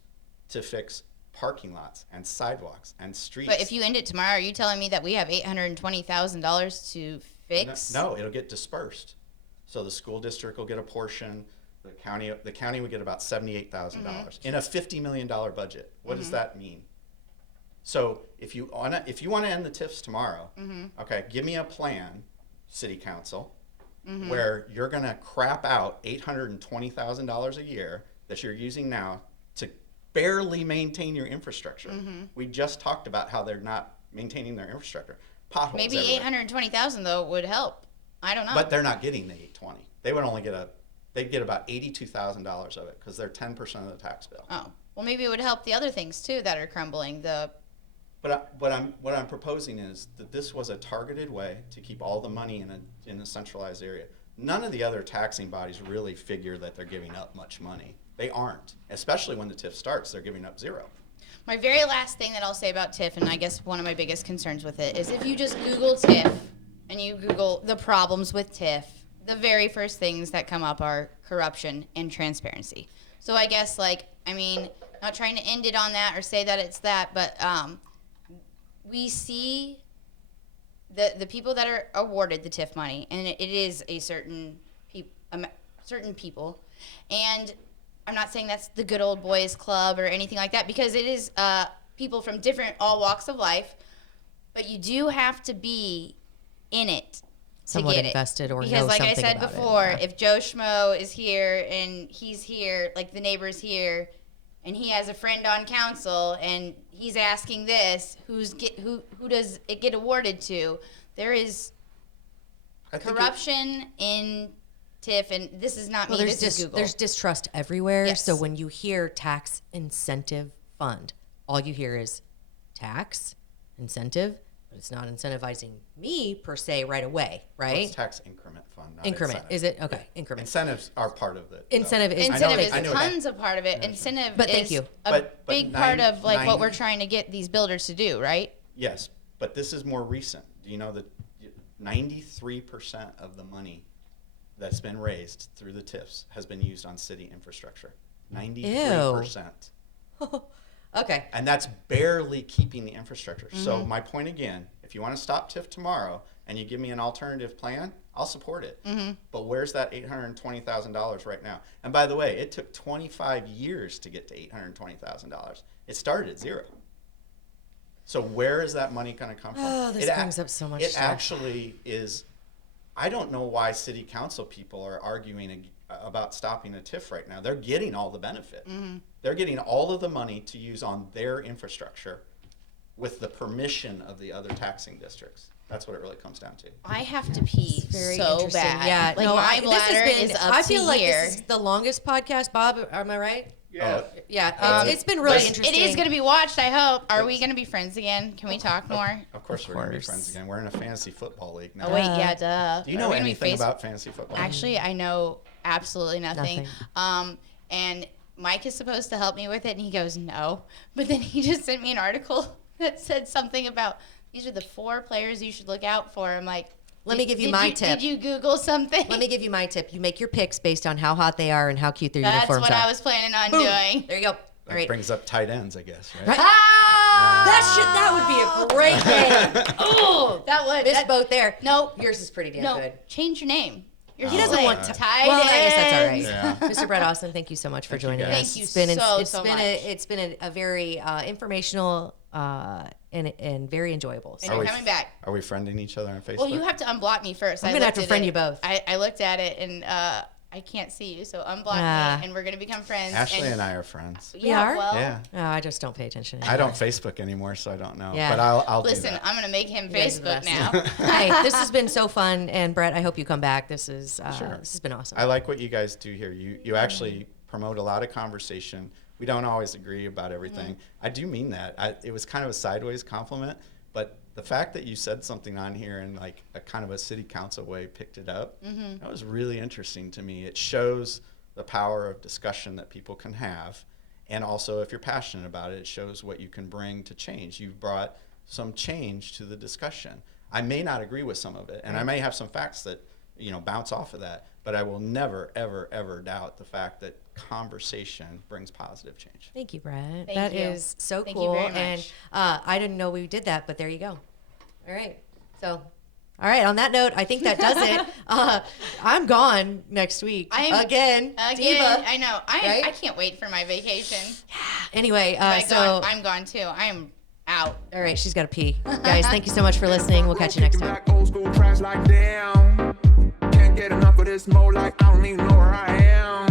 to fix parking lots and sidewalks and streets? But if you end it tomorrow, are you telling me that we have $820,000 to fix? No, it'll get dispersed. So the school district will get a portion. The county would get about $78,000 in a $50 million budget. What does that mean? So if you want to end the TIFs tomorrow, okay, give me a plan, City Council, where you're going to crap out $820,000 a year that you're using now to barely maintain your infrastructure. We just talked about how they're not maintaining their infrastructure. Potholes Maybe everywhere. 820,000 though would help. I don't know. But they're not getting the 820. They would only they'd get about $82,000 of it because they're 10% of the tax bill. Oh, well, maybe it would help the other things too that are crumbling. But what I'm proposing is that this was a targeted way to keep all the money in a centralized area. None of the other taxing bodies really figure that they're giving up much money. They aren't, especially when the TIF starts. They're giving up zero. My very last thing that I'll say about TIF, and I guess one of my biggest concerns with it, is if you just Google TIF and you Google the problems with TIF, the very first things that come up are corruption and transparency. So I guess, not trying to end it on that or say that it's that, but we see the people that are awarded the TIF money, and it is a certain people, and I'm not saying that's the good old boys club or anything like that, because it is people from all walks of life, but you do have to be in it Somewhat to get invested it. or because know like I something said about it, before, yeah. if Joe Schmo is here and he's here, like the neighbor's here, and he has a friend on council and he's asking this, who does it get awarded to? There is corruption in TIF, and this is not me, this is Google. There's distrust everywhere. Yes. So when you hear tax incentive fund, all you hear is tax incentive, but it's not incentivizing me per se right away, Well, right? it's tax increment fund, not Increment, incentive. is it? Okay, increment. Incentives are part of it. Incentive is Incentive I know is that. tons of part of it. Incentive But thank is you. a But big part of what 90 we're trying to get these builders to do, right? Yes, but this is more recent. Do you know that 93% of the money that's been raised through the TIFs has been used on city infrastructure? 93%. Okay. And that's barely keeping the infrastructure. So my point again, if you want to stop TIF tomorrow and you give me an alternative plan, I'll support it. But where's that $820,000 right now? And by the way, it took 25 years to get to $820,000. It started at zero. So where is that money going to come from? Oh, this brings up so much It stuff. actually is. I don't know why city council people are arguing about stopping a TIF right now. They're getting all the benefit. They're getting all of the money to use on their infrastructure with the permission of the other taxing districts. That's what it really comes down to. I have to pee Very so interesting. bad. Yeah, like no, my this has bladder been, is up I to feel like here. this is the longest podcast, Bob. Am I right? Yeah. Yeah, it's been really But interesting. it is going to be watched, I hope. Are we going to be friends again? Can we talk more? Of course, we're going to be course. friends again. We're in a fantasy football league now. Oh, wait, yeah, duh. Do you Are know we gonna be anything face- about fantasy football? Actually, I know absolutely nothing. Nothing. And Mike is supposed to help me with it, and he goes, no. But then he just sent me an article that said something about these are the 4 players you should look out for. I'm like, Let me give you my tip. Did you Google something? Let me give you my tip. You make your picks based on how hot they are and how cute their That's uniforms what are. I was planning on Boom. doing. There you go. That All right. brings up tight ends, I guess, right? That would be a great game. Oh, That would. missed both there. No. Yours is pretty damn No, good. change your name. He doesn't want to. tight Well, I guess that's all right. ends. Yeah. Mr. Brett Austin, thank you so much for joining us. guys. Thank you It's been so much. It's been a very informational and very enjoyable. And So you're coming back. Are we friending each other on Facebook? Well, you have to unblock me first. I'm I gonna have looked to at friend it. you both. I looked at it and I can't see you, so unblock Ah. me, and we're gonna become friends. Ashley and I are friends. We are? Well, Yeah. Oh, I just don't pay attention. I don't Facebook anymore, so I don't know. Yeah. But I'll do listen, that. I'm gonna make him guys are the Facebook best. now. Hey, this has been so fun, and Brett, I hope you come back. This has been awesome. I like what you guys do here. You actually promote a lot of conversation. We don't always agree about everything. I do mean that. It was kind of a sideways compliment, but the fact that you said something on here and like a kind of a city council way picked it up, that was really interesting to me. It shows the power of discussion that people can have. And also, if you're passionate about it, it shows what you can bring to change. You've brought some change to the discussion. I may not agree with some of it, and I may have some facts that bounce off of that. But I will never, ever, ever doubt the fact that conversation brings positive change. Thank you, Brett. Thank That you. is so Thank you cool. very much. And I didn't know we did that, but there you go. All right. So, all right. On that note, I think that does it. I'm gone next week. Again. Diva, I know. right? I can't wait for my vacation. Anyway, I'm gone too. I am out. All right. She's got to pee. Guys, thank you so much for listening. We'll catch you next time. Back old school trash like damn. Can't get enough of this mode like I don't even know where I am.